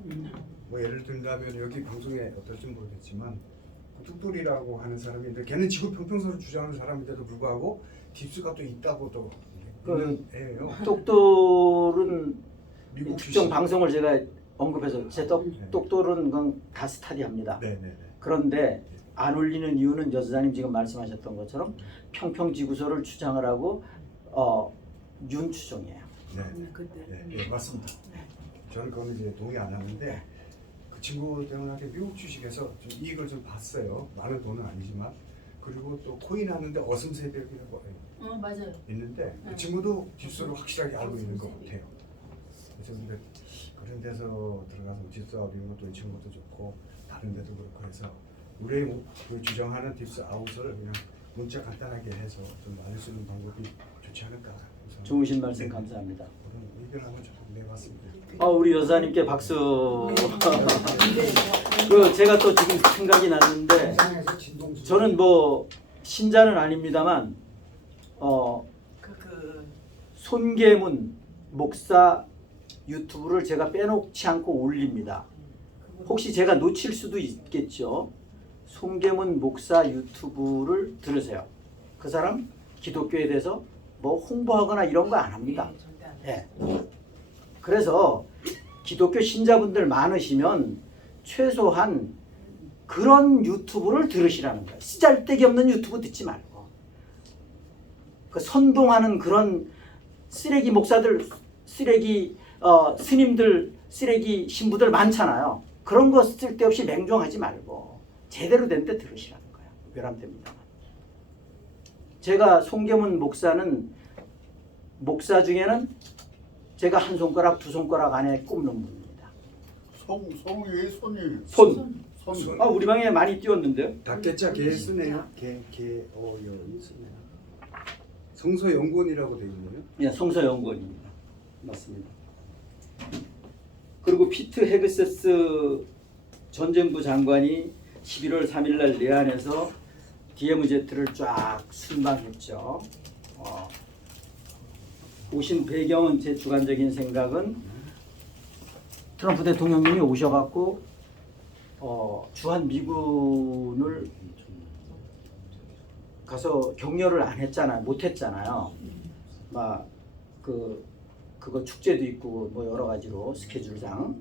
뭐 예를 들면 여기 방송에 어떨지 모르겠지만 뚝돌이라고 하는 사람인데 걔는 지구 평평선을 주장하는 사람인데도 불구하고 딥스가 또 있다고 또 있는 애예요. 똑돌은 미국 특정 주식. 방송을 제가 언급해서 제 똑돌은 그건 다 스타디합니다. 네네네. 그런데 안 올리는 이유는 여사님 지금 말씀하셨던 것처럼 평평지구설을 주장을 하고 윤추종이에요. 네, 맞습니다. 저는 그건 이제 동의 안 하는데 그 친구 때문에 미국 주식에서 좀 이익을 좀 봤어요. 많은 돈은 아니지만. 그리고 또 코인 하는데 어슴새벽이라고 맞아요. 있는데 그 친구도 딥스를 확실하게 알고 있는 것 같아요. 그래서 근데 그런 데서 들어가서 딥스아웃 이런 것도 이 친구도 좋고 다른 데도 그렇고 해서 우리 그 주장하는 딥스 아웃을 그냥 문자 간단하게 해서 좀 알릴 수 있는 방법이 좋지 않을까. 좋으신 말씀 감사합니다. 그런 의견 한번 좀 내봤습니다. 우리 여사님께 박수. 그 제가 또 지금 생각이 났는데 저는 뭐 신자는 아닙니다만 손계문 목사 유튜브를 제가 빼놓지 않고 올립니다. 혹시 제가 놓칠 수도 있겠죠. 손계문 목사 유튜브를 들으세요. 그 사람 기독교에 대해서 뭐 홍보하거나 이런 거 안 합니다. 예. 그래서 기독교 신자분들 많으시면 최소한 그런 유튜브를 들으시라는 거예요. 쓰잘데기 없는 유튜브 듣지 말고. 그 선동하는 그런 쓰레기 목사들, 쓰레기 스님들, 쓰레기 신부들 많잖아요. 그런 거 쓸데없이 맹종하지 말고 제대로 된 데 들으시라는 거예요. 외람됩니다. 제가 송계문 목사는 목사 중에는 제가 한 손가락 두 손가락 안에 꼽는 분입니다. 송이 손이 손. 손. 우리 방에 많이 띄웠는데요. 닭개자 개쓰네요. 개어여 쓰네요. 성서연구원이라고 되어 있네요. 예, 성서연구원입니다. 맞습니다. 그리고 피트 헤그세스 전쟁부 장관이 11월 3일 날 내한에서 DMZ를 쫙 순방했죠. 오신 배경은 제 주관적인 생각은 트럼프 대통령님이 오셔갖고 주한 미군을 가서 격려를 안 했잖아요. 못 했잖아요. 막 그거 축제도 있고 뭐 여러 가지로 스케줄상.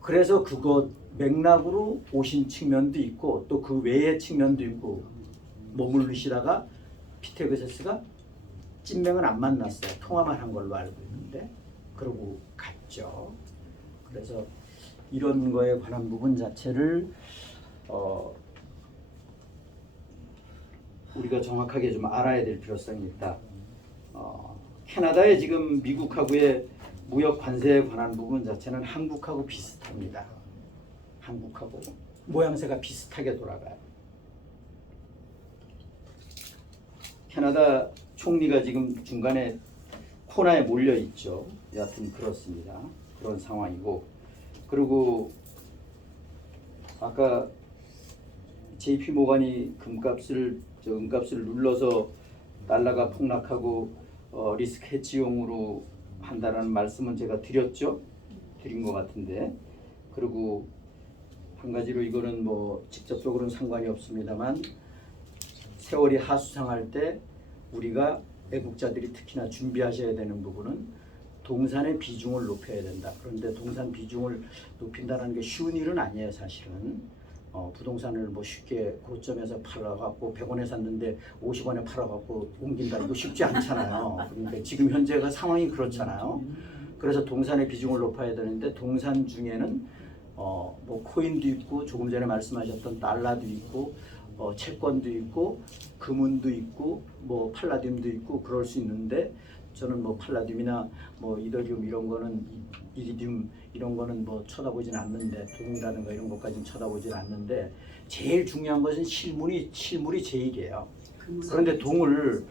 그래서 그거 맥락으로 오신 측면도 있고 또 그 외의 측면도 있고 머무르시다가 피테그세스가 찐맹은 안 만났어요. 통화만 한 걸로 알고 있는데 그러고 갔죠. 그래서 이런 거에 관한 부분 자체를 우리가 정확하게 좀 알아야 될 필요성이 있다. 캐나다의 지금 미국하고의 무역 관세에 관한 부분 자체는 한국하고 비슷합니다. 한국하고 모양새가 비슷하게 돌아가요. 캐나다 총리가 지금 중간에 코너에 몰려 있죠. 여하튼 그렇습니다. 그런 상황이고 그리고 아까 JP 모간이 은값을 눌러서 달러가 폭락하고 리스크 해지용으로 한다라는 말씀은 제가 드린 것 같은데 그리고 한 가지로 이거는 뭐 직접적으로는 상관이 없습니다만 세월이 하수상할 때 우리가 애국자들이 특히나 준비하셔야 되는 부분은 동산의 비중을 높여야 된다. 그런데 동산 비중을 높인다는 게 쉬운 일은 아니에요, 사실은. 부동산을 뭐 쉽게 고점에서 팔아갖고 100원에 샀는데 50원에 팔아갖고 옮긴다 이거 쉽지 않잖아요. 그러니까 지금 현재가 상황이 그렇잖아요. 그래서 동산의 비중을 높여야 되는데 동산 중에는 뭐 코인도 있고 조금 전에 말씀하셨던 달러도 있고 채권도 있고 금은도 있고 뭐 팔라듐도 있고 그럴 수 있는데 저는 뭐 팔라듐이나 뭐 이더리움 이런 거는 이리듐 이런 거는 뭐 쳐다보진 않는데 동이라든가 이런 것까지는 쳐다보진 않는데 제일 중요한 것은 실물이 제일이에요. 그런데 돈을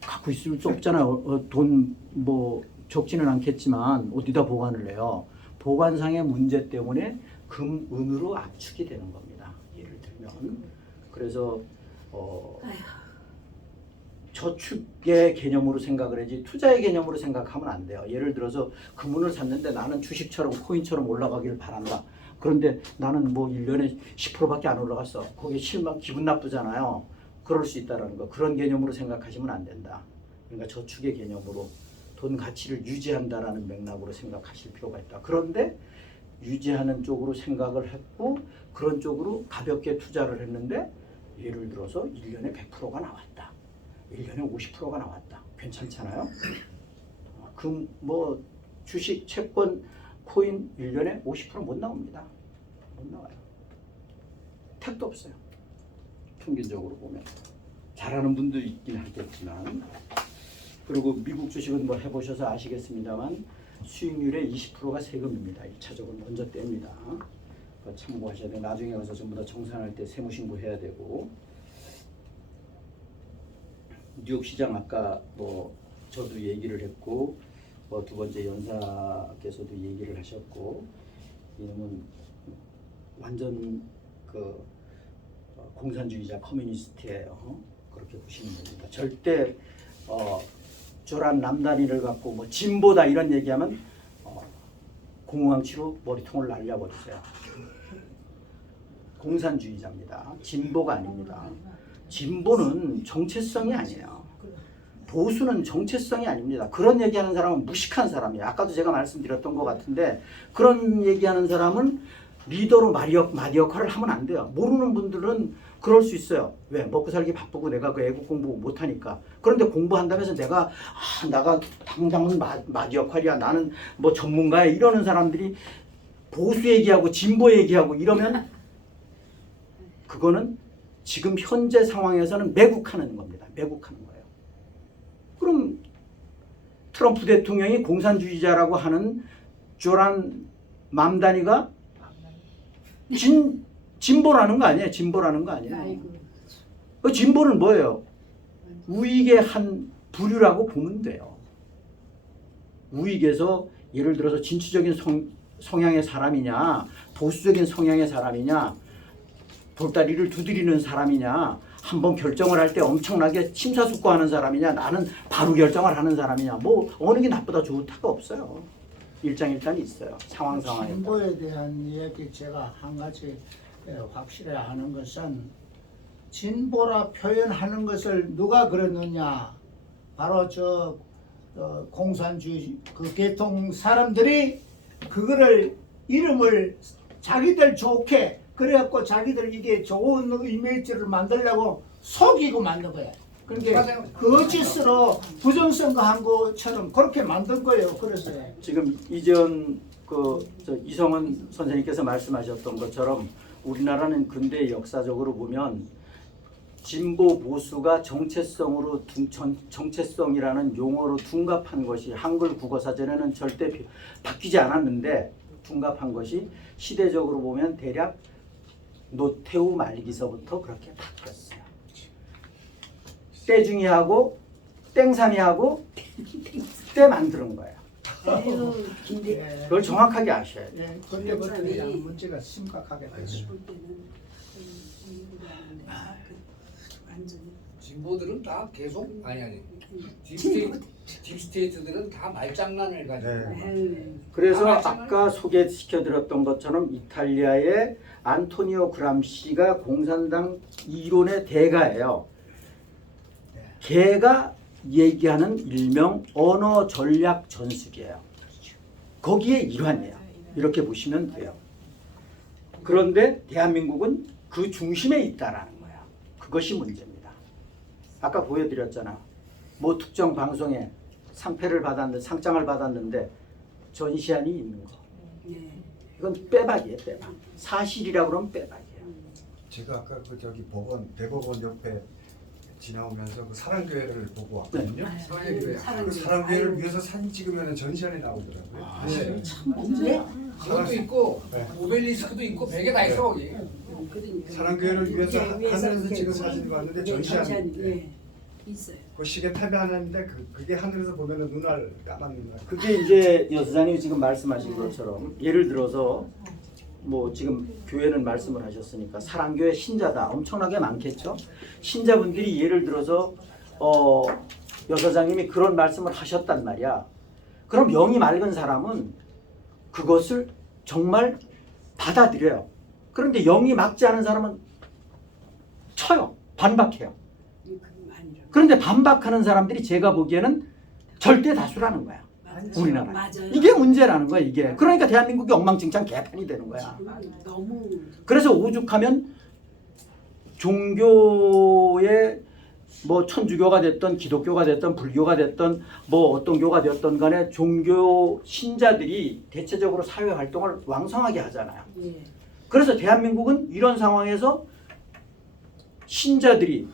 갖고 있을 수 없잖아요. 돈 뭐 적지는 않겠지만 어디다 보관을 해요. 보관상의 문제 때문에 금은으로 압축이 되는 겁니다. 예를 들면 그래서 저축의 개념으로 생각을 해야지 투자의 개념으로 생각하면 안 돼요. 예를 들어서 금은을 샀는데 나는 주식처럼 코인처럼 올라가기를 바란다. 그런데 나는 뭐 1년에 10%밖에 안 올라갔어. 거기에 실망 기분 나쁘잖아요. 그럴 수 있다는 거. 그런 개념으로 생각하시면 안 된다. 그러니까 저축의 개념으로 돈 가치를 유지한다라는 맥락으로 생각하실 필요가 있다. 그런데 유지하는 쪽으로 생각을 했고 그런 쪽으로 가볍게 투자를 했는데 예를 들어서 1년에 100%가 나왔다. 1년에 50%가 나왔다. 괜찮잖아요? 뭐 주식, 채권, 코인 1년에 50% 못 나옵니다. 못 나와요. 택도 없어요. 평균적으로 보면. 잘하는 분도 있긴 하겠지만 그리고 미국 주식은 뭐 해보셔서 아시겠습니다만 수익률의 20%가 세금입니다. 1차적으로 먼저 뗍니다. 참고하셔야 돼요. 나중에 가서 전부 다 정산할 때 세무신고해야 되고 뉴욕 시장 아까 뭐 저도 얘기를 했고 뭐 두 번째 연사께서도 얘기를 하셨고 이놈은 완전 그 공산주의자 커뮤니스트예요. 그렇게 보시면 됩니다. 절대 조란 남단이를 갖고 뭐 진보다 이런 얘기하면 공황치로 머리통을 날려버리세요. 공산주의자입니다. 진보가 아닙니다. 진보는 정체성이 아니에요. 보수는 정체성이 아닙니다. 그런 얘기하는 사람은 무식한 사람이에요. 아까도 제가 말씀드렸던 것 같은데 그런 얘기하는 사람은 리더로 마디 역할을 하면 안 돼요. 모르는 분들은 그럴 수 있어요. 왜? 먹고 살기 바쁘고 내가 그 애국 공부 못하니까. 그런데 공부한다면서 내가 당장은 마디 역할이야. 나는 뭐 전문가야. 이러는 사람들이 보수 얘기하고 진보 얘기하고 이러면 그거는 지금 현재 상황에서는 매국하는 겁니다. 매국하는 거예요. 그럼 트럼프 대통령이 공산주의자라고 하는 조란 맘다니가 진보라는 거 아니에요? 진보라는 거 아니에요? 그 진보는 뭐예요? 우익의 한 부류라고 보면 돼요. 우익에서 예를 들어서 진취적인 성향의 사람이냐, 보수적인 성향의 사람이냐, 돌다리를 두드리는 사람이냐, 한번 결정을 할 때 엄청나게 심사숙고하는 사람이냐, 나는 바로 결정을 하는 사람이냐, 뭐 어느 게 나쁘다 좋다가 없어요. 일장일단이 있어요. 상황에 따라. 진보에 대한 이야기 제가 한 가지 확실히 하는 것은 진보라 표현하는 것을 누가 그랬느냐, 바로 저 공산주의 그 계통 사람들이 그거를 이름을 자기들 좋게 그래갖고 자기들 이게 좋은 이미지를 만들려고 속이고 만든 거야. 그러니까 거짓으로 부정선거한 것처럼 그렇게 만든 거예요. 그래서 지금 이전 이성은 선생님께서 말씀하셨던 것처럼 우리나라는 근대 역사적으로 보면 진보 보수가 정체성이라는 용어로 둔갑한 것이 한글 국어 사전에는 절대 바뀌지 않았는데 둔갑한 것이 시대적으로 보면 대략 노태우 말기서부터 그렇게 바뀌었어요. 떼중이하고 땡산이하고 때 만드는 거예요. 아유, 근데 그걸 정확하게 아셔야 돼요. 예, 그때부터 그냥 문제가 심각하게 됐어요. 볼 때는 완전히 진보들은 다 계속 아니 진보. 딥스테이트들은 다 말장난을 가지고 아유, 그래서 아까 소개시켜드렸던 것처럼 이탈리아의 안토니오 그람시가 공산당 이론의 대가예요. 걔가 얘기하는 일명 언어 전략 전술이에요. 거기에 일환이에요. 이렇게 보시면 돼요. 그런데 대한민국은 그 중심에 있다라는 거예요. 그것이 문제입니다. 아까 보여드렸잖아. 뭐 특정 방송에 상장을 받았는데 전시안이 있는 거. 네. 이건 빼박이에요. 빼박. 사실이라고 그러면 빼박이에요. 제가 아까 그 저기 대법원 옆에 지나오면서 그 사랑교회를 보고 왔거든요. 사랑교회. 그 사랑교회를 위해서 사진 찍으면 전시관에 나오더라고요. 네. 네. 그것도 있고 네. 오벨리스크도 있고 베개 다 있어 거기. 사랑교회를 위해서 하늘에서 이렇게 찍은 사진을 봤는데 전시하는 예. 있어요. 그 시계 타면하는데 그게 하늘에서 보면은 눈알 까만 눈알. 그게 이제 여사장님이 지금 말씀하신 것처럼 예를 들어서 뭐 지금 교회는 말씀을 하셨으니까 사랑교회 신자다 엄청나게 많겠죠. 신자분들이 예를 들어서 여사장님이 그런 말씀을 하셨단 말이야. 그럼 영이 맑은 사람은 그것을 정말 받아들여요. 그런데 영이 막지 않은 사람은 쳐요. 반박해요. 그런데 반박하는 사람들이 제가 보기에는 절대 다수라는 거야. 우리나라. 맞아요. 이게 문제라는 거야 이게. 그러니까 대한민국이 엉망진창 개판이 되는 거야. 너무 그래서 오죽하면 종교의 뭐 천주교가 됐던 기독교가 됐던 불교가 됐던 뭐 어떤 교가 되었던 간에 종교 신자들이 대체적으로 사회 활동을 왕성하게 하잖아요. 예. 그래서 대한민국은 이런 상황에서 신자들이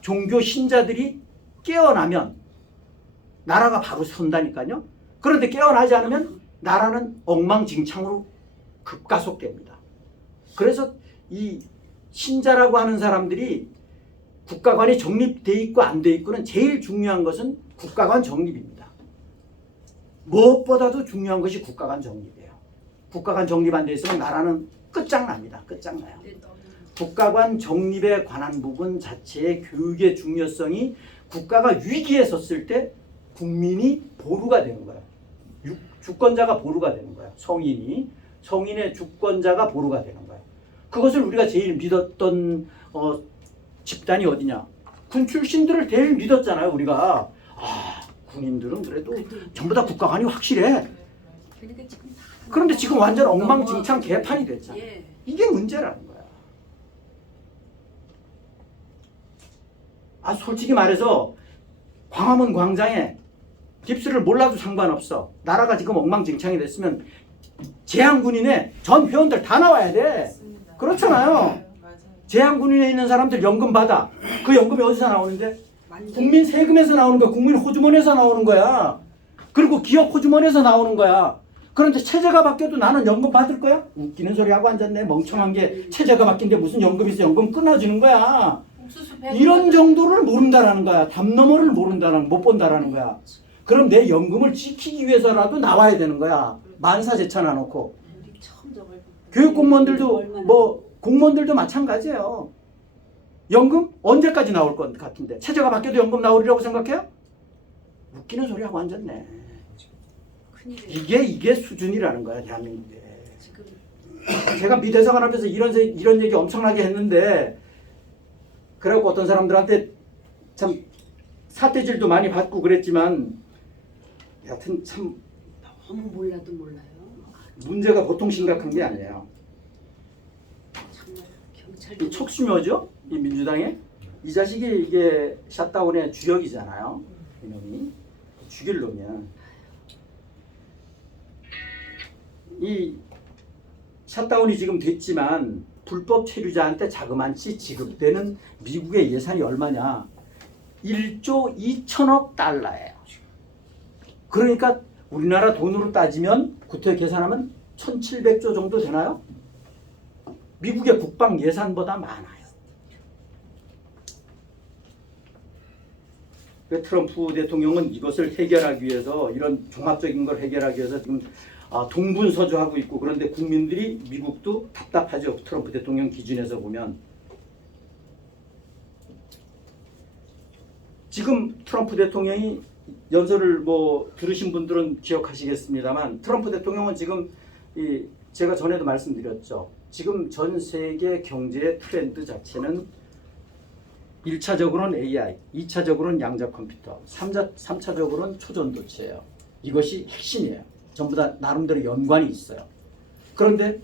종교 신자들이 깨어나면 나라가 바로 선다니까요. 그런데 깨어나지 않으면 나라는 엉망진창으로 급가속됩니다. 그래서 이 신자라고 하는 사람들이 국가관이 정립돼 있고 안 돼 있고는 제일 중요한 것은 국가관 정립입니다. 무엇보다도 중요한 것이 국가관 정립이에요. 국가관 정립 안 돼 있으면 나라는 끝장납니다. 끝장나요. 국가관 정립에 관한 부분 자체의 교육의 중요성이 국가가 위기에 섰을 때 국민이 보루가 되는 거예요. 주권자가 보루가 되는 거예요. 성인의 주권자가 보루가 되는 거예요. 그것을 우리가 제일 믿었던 집단이 어디냐? 군 출신들을 제일 믿었잖아요. 우리가. 군인들은 그래도 전부 다 국가관이 확실해. 그런데 지금 완전 엉망진창 개판이 됐잖아. 이게 문제라는 거야. 솔직히 말해서 광화문 광장에 깁스를 몰라도 상관없어. 나라가 지금 엉망진창이 됐으면 제한군인의 전 회원들 다 나와야 돼. 그렇잖아요. 제한군인에 있는 사람들 연금 받아. 그 연금이 어디서 나오는데? 국민 세금에서 나오는 거야. 국민 호주머니에서 나오는 거야. 그리고 기업 호주머니에서 나오는 거야. 그런데 체제가 바뀌어도 나는 연금 받을 거야? 웃기는 소리 하고 앉았네. 멍청한 게 체제가 바뀐데 무슨 연금이 있어. 연금 끊어지는 거야. 이런 정도를 모른다라는 거야. 담너머를 모른다는, 못 본다라는 거야. 그럼 내 연금을 지키기 위해서라도 나와야 되는 거야. 만사제쳐놔 놓고. 교육 공무원들도 뭐 공무원들도 마찬가지예요. 연금 언제까지 나올 것 같은데 체제가 바뀌어도 연금 나오리라고 생각해요? 웃기는 소리 하고 앉았네. 이게 수준이라는 거야 대한민국에. 제가 미 대사관 앞에서 이런 얘기 엄청나게 했는데 그래갖고 어떤 사람들한테 참 사태질도 많이 받고 그랬지만 여하튼 참 너무 몰라도 몰라요. 문제가 보통 심각한 게 아니에요. 정말 경찰 이 촉수묘죠? 이 민주당에 이 자식이 이게 샷다운의 주역이잖아요. 이놈이 죽일 놈이야. 이 샷다운이 지금 됐지만 불법 체류자한테 자그만치 지급되는 미국의 예산이 얼마냐? 1조 2천억 달러예요. 그러니까 우리나라 돈으로 따지면 구태 계산하면 1700조 정도 되나요? 미국의 국방 예산보다 많아요. 트럼프 대통령은 이것을 해결하기 위해서 이런 종합적인 걸 해결하기 위해서 지금 동분서주하고 있고 그런데 국민들이 미국도 답답하죠. 트럼프 대통령 기준에서 보면 지금 트럼프 대통령이 연설을 뭐 들으신 분들은 기억하시겠습니다만 트럼프 대통령은 지금 제가 전에도 말씀드렸죠. 지금 전 세계 경제의 트렌드 자체는 1차적으로는 AI, 2차적으로는 양자 컴퓨터, 3차적으로는 초전도체예요. 이것이 핵심이에요. 전부 다 나름대로 연관이 있어요. 그런데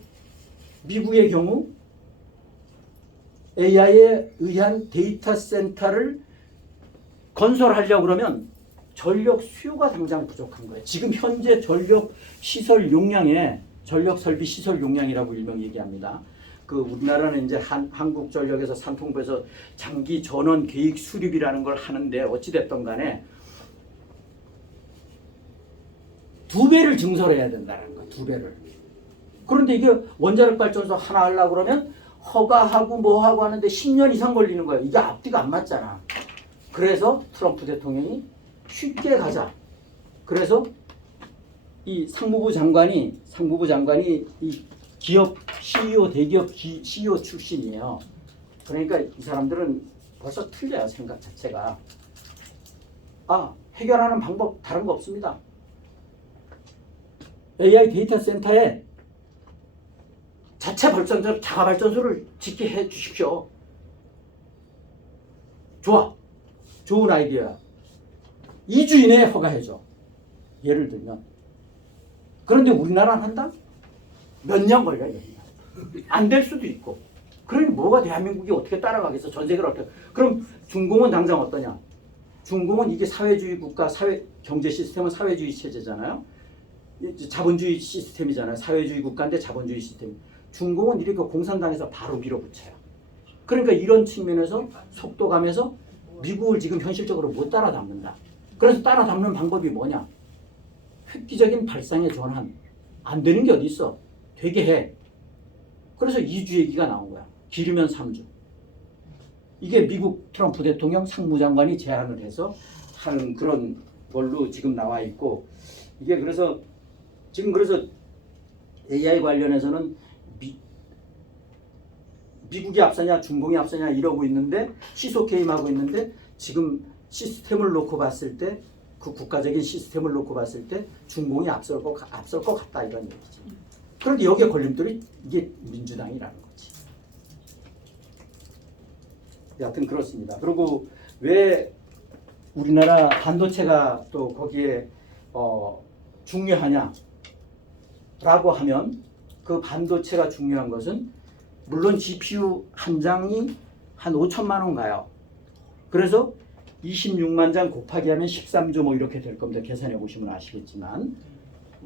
미국의 경우 AI에 의한 데이터 센터를 건설하려고 그러면 전력 수요가 당장 부족한 거예요. 지금 현재 전력 시설 용량에 전력 설비 시설 용량이라고 일명 얘기합니다. 그 우리나라는 이제 한국전력에서 산통부에서 장기 전원 계획 수립이라는 걸 하는데 어찌 됐든 간에 2배를 증설해야 된다는 거야. 2배를. 그런데 이게 원자력 발전소 하나 하려고 그러면 허가하고 뭐하고 하는데 10년 이상 걸리는 거예요. 이게 앞뒤가 안 맞잖아. 그래서 트럼프 대통령이 쉽게 가자. 그래서 이 상무부 장관이 이 기업 CEO, 대기업 CEO 출신이에요. 그러니까 이 사람들은 벌써 틀려요. 생각 자체가. 해결하는 방법 다른 거 없습니다. AI 데이터 센터에 자체 발전소, 자가 발전소를 짓게 해 주십시오. 좋아. 좋은 아이디어야. 2주 이내에 허가해줘. 예를 들면. 그런데 우리나라는 한다? 몇 년 걸려요. 안 될 수도 있고. 그러니 뭐가 대한민국이 어떻게 따라가겠어? 전 세계를 어떻게. 그럼 중공은 당장 어떠냐? 중공은 이게 사회주의 국가, 경제 시스템은 사회주의 체제잖아요. 자본주의 시스템이잖아요. 사회주의 국가인데 자본주의 시스템. 중공은 이렇게 공산당에서 바로 밀어붙여요. 그러니까 이런 측면에서 속도감에서 미국을 지금 현실적으로 못 따라잡는다. 그래서 따라잡는 방법이 뭐냐? 획기적인 발상의 전환. 안 되는 게 어디 있어? 되게 해. 그래서 2주 얘기가 나온 거야. 길으면 3주. 이게 미국 트럼프 대통령 상무장관이 제안을 해서 하는 그런 걸로 지금 나와 있고, 이게 그래서 지금 AI 관련해서는 미국이 앞서냐 중공이 앞서냐 이러고 있는데 시소 게임하고 있는데, 지금 시스템을 놓고 봤을 때, 그 국가적인 시스템을 놓고 봤을 때 중공이 앞설 것 같다 이런 얘기죠. 그런데 여기에 걸림돌이 이게 민주당이라는 거지. 여하튼 그렇습니다. 그리고 왜 우리나라 반도체가 또 거기에 중요하냐라고 하면, 그 반도체가 중요한 것은 물론 GPU 한 장이 한 5천만 원 가요. 그래서 26만 장 곱하기 하면 13조 뭐 이렇게 될 겁니다. 계산해 보시면 아시겠지만.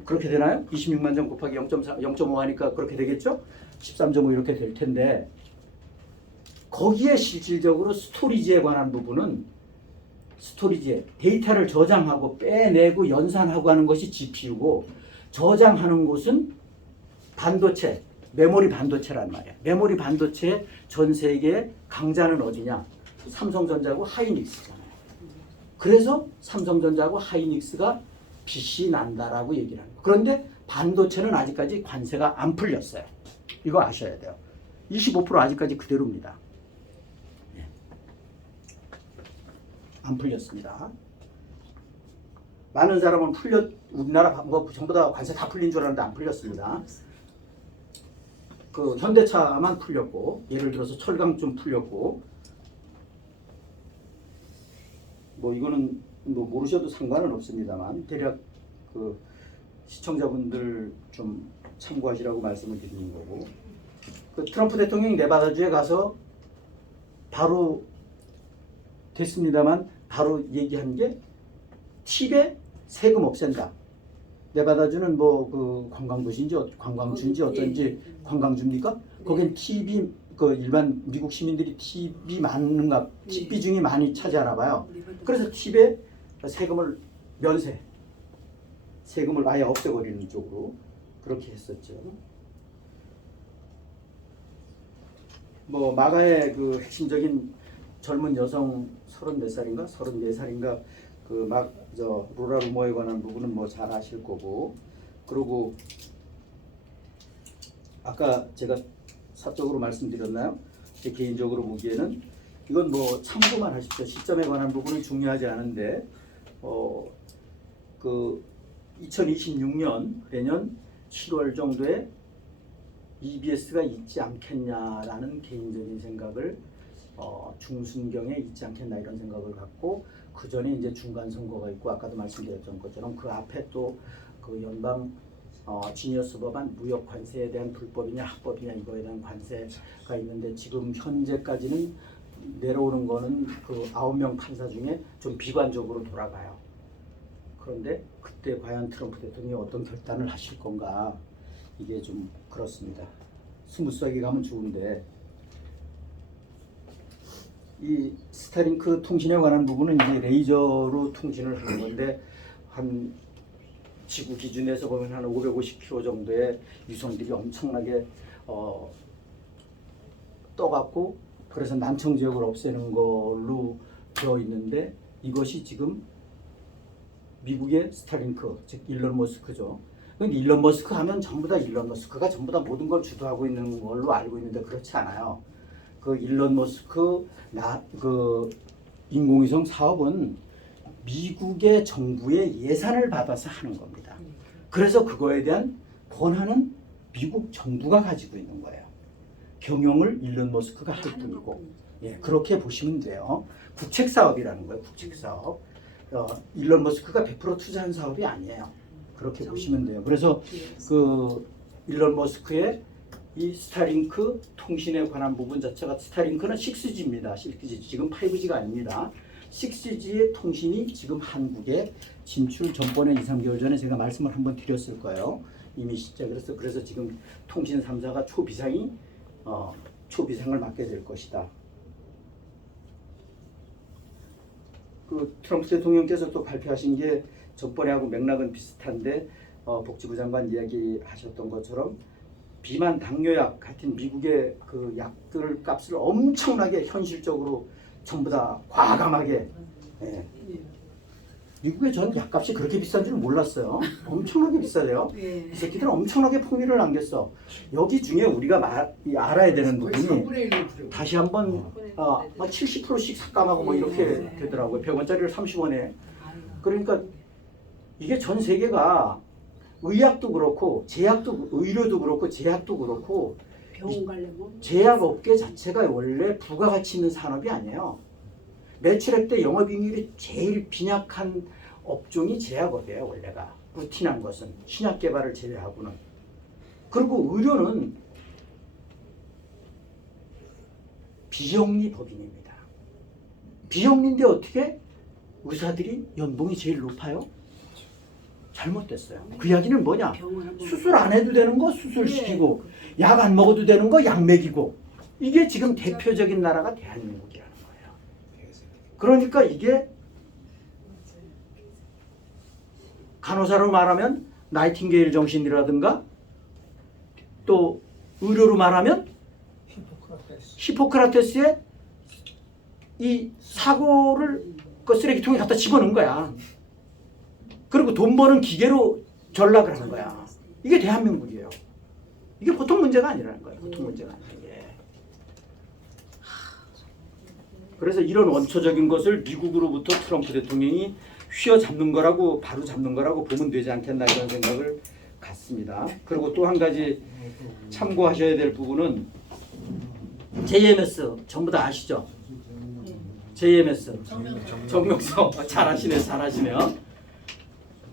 그렇게 되나요? 26만 장 곱하기 0.5 하니까 그렇게 되겠죠? 13조 뭐 이렇게 될 텐데, 거기에 실질적으로 스토리지에 관한 부분은 스토리지에 데이터를 저장하고 빼내고 연산하고 하는 것이 GPU고, 저장하는 곳은 반도체, 메모리 반도체란 말이야. 메모리 반도체의 전 세계의 강자는 어디냐? 삼성전자고 하이닉스잖아요. 그래서 삼성전자고 하이닉스가 빚이 난다라고 얘기를 하는 거예요. 그런데 반도체는 아직까지 관세가 안 풀렸어요. 이거 아셔야 돼요. 25% 아직까지 그대로입니다. 안 풀렸습니다. 많은 사람은 우리나라 뭐 전부 다 관세 다 풀린 줄 알았는데 안 풀렸습니다. 그 현대차만 풀렸고, 예를 들어서 철강 좀 풀렸고, 뭐 이거는 뭐 모르셔도 상관은 없습니다만 대략 그 시청자분들 좀 참고하시라고 말씀을 드리는 거고, 그 트럼프 대통령이 네바다주에 가서 바로 됐습니다만 바로 얘기한 게 팁에 세금 없앤다. 네바다주는 뭐 그 관광도시인지 관광주인지 어떤지 관광주입니까? 거긴 팁이 그 일반 미국 시민들이 팁이 많은가, 팁 비중이 많이 차지하나 봐요. 그래서 팁에 세금을 세금을 아예 없애버리는 쪽으로 그렇게 했었죠. 뭐 마가의 그 핵심적인 젊은 여성 34살인가 그 루라 루머에 관한 부분은 뭐 잘 아실 거고, 그리고 아까 제가 사적으로 말씀드렸나요? 제 개인적으로 보기에는 이건 뭐 참고만 하십시오. 시점에 관한 부분은 중요하지 않은데, 그 2026년 내년 7월 정도에 EBS가 있지 않겠냐라는 개인적인 생각을 중순경에 있지 않겠나 이런 생각을 갖고, 그 전에 이제 중간 선거가 있고, 아까도 말씀드렸던 것처럼 그 앞에 또 그 연방 지니어스 법안 무역 관세에 대한 불법이냐 합법이냐 이거에 대한 관세가 있는데, 지금 현재까지는 내려오는 거는 그 9명 판사 중에 좀 비관적으로 돌아가요. 그런데 그때 과연 트럼프 대통령이 어떤 결단을 하실 건가, 이게 좀 그렇습니다. 스무스하게 가면 좋은데 이 스타링크 통신에 관한 부분은 이제 레이저로 통신을 하는 건데 한 지구 기준에서 보면 한 550km 정도의 위성들이 엄청나게 떠갖고 그래서 난청 지역을 없애는 걸로 되어 있는데 이것이 지금 미국의 스타링크 즉 일론 머스크죠. 근데 일론 머스크 하면 전부 다 일론 머스크가 전부 다 모든 걸 주도하고 있는 걸로 알고 있는데 그렇지 않아요. 그 일론 머스크 그 인공위성 사업은 미국의 정부의 예산을 받아서 하는 겁니다. 그래서 그거에 대한 권한은 미국 정부가 가지고 있는 거예요. 경영을 일론 머스크가 할 뿐이고, 예, 그렇게 보시면 돼요. 국책 사업이라는 거예요. 국책 사업. 일론 머스크가 100% 투자한 사업이 아니에요. 그렇게 보시면 돼요. 그래서 그 일론 머스크의 이 스타링크 통신에 관한 부분 자체가 스타링크는 6G입니다. 6G 지금 5G가 아닙니다. 6G의 통신이 지금 한국에 진출 전번에 2, 3개월 전에 제가 말씀을 한번 드렸을 거예요. 이미 그래서 지금 통신 3사가 초비상을 맞게 될 것이다. 그 트럼프 대통령께서 또 발표하신 게 전번에하고 맥락은 비슷한데 복지부 장관 이야기하셨던 것처럼 비만 당뇨약 같은 미국의 그 약들 값을 엄청나게 현실적으로 전부 다 과감하게 예. 미국의 전 약값이 그렇게 비싼 줄 몰랐어요. 엄청나게 비싸대요. 이 새끼들은 엄청나게 풍미를 남겼어. 여기 중에 우리가 알아야 되는 부분이 3분의 1로 다시 한번 70%씩 삭감하고 뭐 이렇게 되더라고요. 100원짜리를 30원에. 그러니까 이게 전 세계가 의학도 그렇고 의료도 그렇고 제약도 그렇고 병원 가려면 제약업계 자체가 원래 부가가치 있는 산업이 아니에요. 매출액 대 영업이익률이 제일 빈약한 업종이 제약업이에요. 원래가 루틴한 것은 신약 개발을 제외하고는. 그리고 의료는 비영리 법인입니다. 비영리인데 어떻게 의사들이 연봉이 제일 높아요? 잘못됐어요. 그 이야기는 뭐냐? 수술 안 해도 되는 거 수술시키고 약 안 먹어도 되는 거 약 먹이고 이게 지금 대표적인 나라가 대한민국이라는 거예요. 그러니까 이게 간호사로 말하면 나이팅게일 정신이라든가 또 의료로 말하면 히포크라테스의 이 사고를 그 쓰레기통에 갖다 집어넣은 거야. 그리고 돈 버는 기계로 전락을 하는 거야. 이게 대한민국이에요. 이게 보통 문제가 아니라는 거예요. 보통 문제가 아니에요. 그래서 이런 원초적인 것을 미국으로부터 트럼프 대통령이 휘어잡는 거라고 바로 잡는 거라고 보면 되지 않겠나 이런 생각을 갖습니다. 그리고 또 한 가지 참고하셔야 될 부분은 JMS 전부 다 아시죠? JMS 정명석 잘하시네요.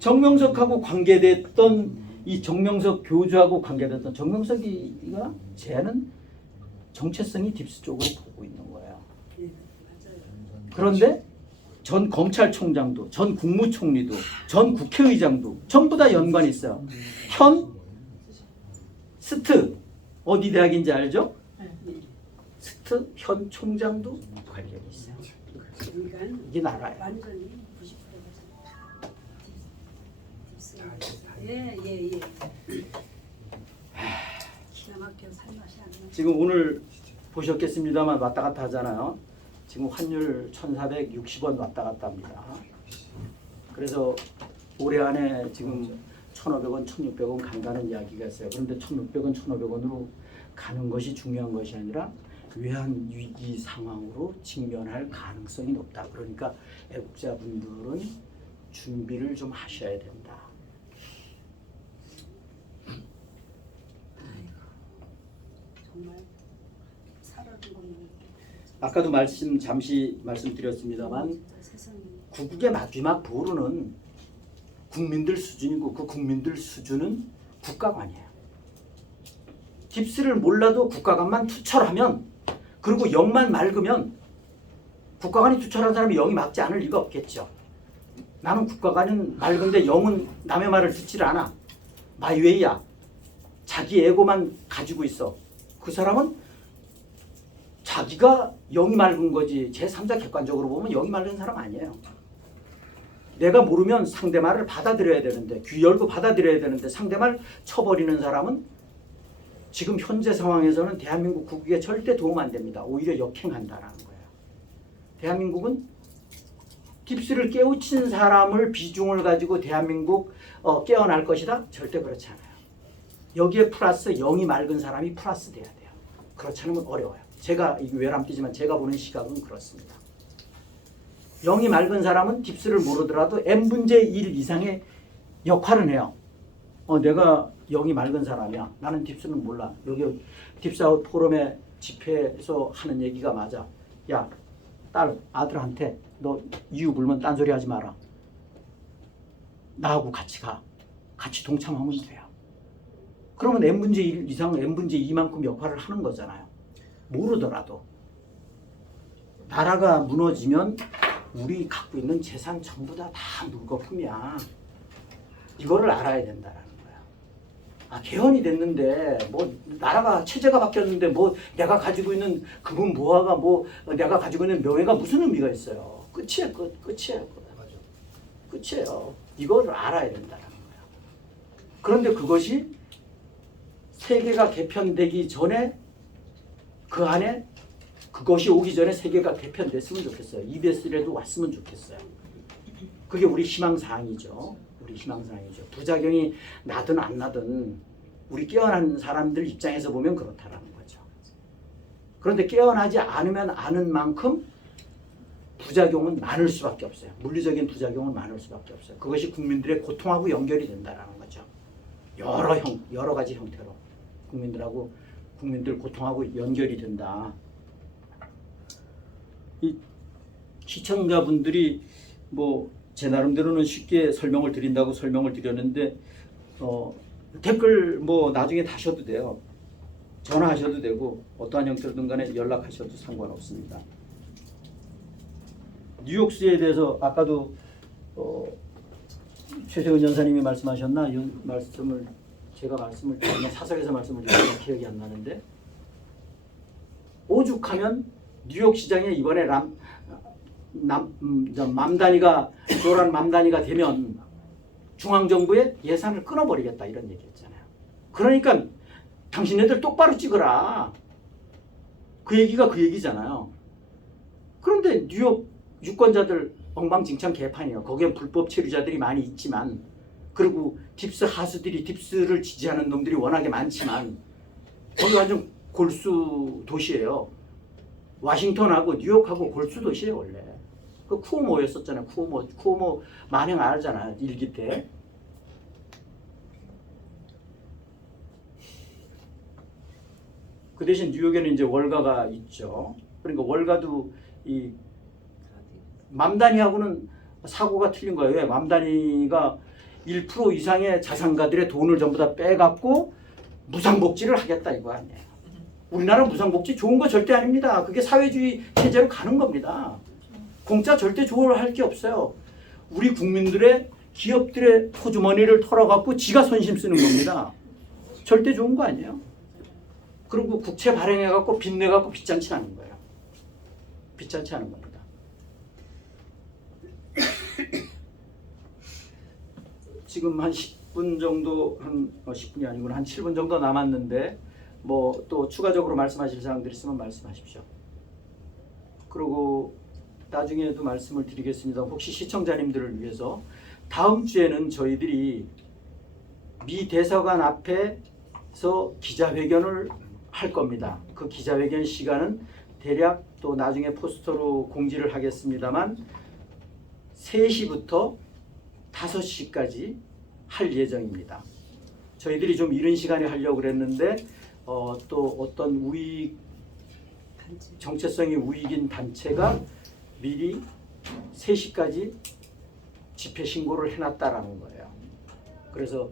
정명석하고 관계됐던 이 정명석 교주하고 관계됐던 정명석이가 쟤는 정체성이 딥스 쪽으로 보고 있는 거예요. 그런데 전 검찰총장도 전 국무총리도 전 국회의장도 전부 다 연관이 있어요. 현 스트 어디 대학인지 알죠? 스트 현 총장도 관련이 있어요. 이게 나라예요. 완전히 90%가 예. 기가 막혀 살맛이 안 나. 지금 오늘 보셨겠습니다만 왔다 갔다 하잖아요. 지금 환율 1,460원 왔다 갔다 합니다. 그래서 올해 안에 지금 1,500원, 1,600원 간다는 이야기가 있어요. 그런데 1,600원, 1,500원으로 가는 것이 중요한 것이 아니라 외환 위기 상황으로 직면할 가능성이 높다. 그러니까 애국자분들은 준비를 좀 하셔야 된다. 정말 살아는 거는 아까도 잠시 말씀드렸습니다만 세상에 구국의 마지막 보루는 국민들 수준이고 그 국민들 수준은 국가관이에요. 딥스를 몰라도 국가관만 투철하면 그리고 영만 맑으면 국가관이 투철한 사람이 영이 맑지 않을 리가 없겠죠. 나는 국가관은 맑은데 영은 남의 말을 듣질 않아. 마이웨이야. 자기 에고만 가지고 있어. 그 사람은 자기가 영이 맑은 거지 제3자 객관적으로 보면 영이 맑은 사람 아니에요. 내가 모르면 상대 말을 받아들여야 되는데 귀 열고 받아들여야 되는데 상대 말 쳐버리는 사람은 지금 현재 상황에서는 대한민국 국익에 절대 도움 안 됩니다. 오히려 역행한다라는 거예요. 대한민국은 딥스를 깨우친 사람을 비중을 가지고 대한민국 깨어날 것이다? 절대 그렇지 않아요. 여기에 플러스 영이 맑은 사람이 플러스 돼야 돼요. 그렇지 않으면 어려워요. 제가 이게 외람되지만 제가 보는 시각은 그렇습니다. 영이 맑은 사람은 딥스를 모르더라도 n분의 1 이상의 역할은 해요. 내가 영이 맑은 사람이야. 나는 딥스는 몰라. 여기 딥스아웃 포럼의 집회에서 하는 얘기가 맞아. 야, 딸, 아들한테 너 이유 불면 딴소리 하지 마라. 나하고 같이 가. 같이 동참하면 돼요. 그러면 n분의 1 이상, n분의 2만큼 역할을 하는 거잖아요. 모르더라도. 나라가 무너지면 우리 갖고 있는 재산 전부 다 물거품이야. 이거를 알아야 된다라는 거야. 개헌이 됐는데 뭐 나라가 체제가 바뀌었는데 뭐 내가 가지고 있는 금은 보화가 뭐 내가 가지고 있는 명예가 무슨 의미가 있어요. 끝이에요. 끝이에요. 끝이에요. 이거를 알아야 된다는 거야. 그런데 그것이 세계가 개편되기 전에 그 안에 그것이 오기 전에 세계가 개편됐으면 좋겠어요. EBS라도 왔으면 좋겠어요. 그게 우리 희망사항이죠. 우리 희망사항이죠. 부작용이 나든 안 나든 우리 깨어난 사람들 입장에서 보면 그렇다라는 거죠. 그런데 깨어나지 않으면 아는 만큼 부작용은 많을 수밖에 없어요. 물리적인 부작용은 많을 수밖에 없어요. 그것이 국민들의 고통하고 연결이 된다는 거죠. 여러 가지 형태로 국민들 고통하고 연결이 된다. 이 시청자분들이 뭐 제 나름대로는 쉽게 설명을 드린다고 설명을 드렸는데 댓글 뭐 나중에 다셔도 돼요. 전화하셔도 되고 어떠한 형태로든 간에 연락하셔도 상관없습니다. 뉴욕스에 대해서 아까도 최세훈 전사님이 말씀하셨나? 이 말씀을 제가 사설에서 말씀을 드렸는데 기억이 안 나는데 오죽하면 뉴욕 시장에 이번에 노란 맘단위가 되면 중앙정부의 예산을 끊어버리겠다 이런 얘기했잖아요. 그러니까 당신네들 똑바로 찍어라. 그 얘기가 그 얘기잖아요. 그런데 뉴욕 유권자들 엉망진창 개판이에요. 거기에 불법 체류자들이 많이 있지만 그리고 딥스 하수들이 딥스를 지지하는 놈들이 워낙에 많지만 거기 완전 골수 도시예요. 워싱턴하고 뉴욕하고 골수 도시예요 원래. 그 쿠오모였었잖아요. 쿠오모 만행 알잖아요. 일기 때. 그 대신 뉴욕에는 이제 월가가 있죠. 그러니까 월가도 이 맘다니하고는 사고가 틀린 거예요. 왜? 맘다니가 1% 이상의 자산가들의 돈을 전부 다 빼갖고 무상복지를 하겠다 이거 아니에요. 우리나라 무상복지 좋은 거 절대 아닙니다. 그게 사회주의 체제로 가는 겁니다. 공짜 절대 좋아할 게 없어요. 우리 국민들의 기업들의 호주머니를 털어갖고 지가 선심 쓰는 겁니다. 절대 좋은 거 아니에요. 그리고 국채 발행해갖고 빚 내갖고 빚잔치 하는 거예요. 빚잔치 하는 겁니다. 지금 한 10분 정도, 10분이 아니고 한 7분 정도 남았는데 뭐 또 추가적으로 말씀하실 사항들 있으면 말씀하십시오. 그리고 나중에도 말씀을 드리겠습니다. 혹시 시청자님들을 위해서 다음 주에는 저희들이 미 대사관 앞에서 기자회견을 할 겁니다. 그 기자회견 시간은 대략 또 나중에 포스터로 공지를 하겠습니다만 3시부터 5시까지 할 예정입니다. 저희들이 좀 이른 시간에 하려고 그랬는데 또 어떤 정체성이 우익인 단체가 미리 3시까지 집회 신고를 해놨다라는 거예요. 그래서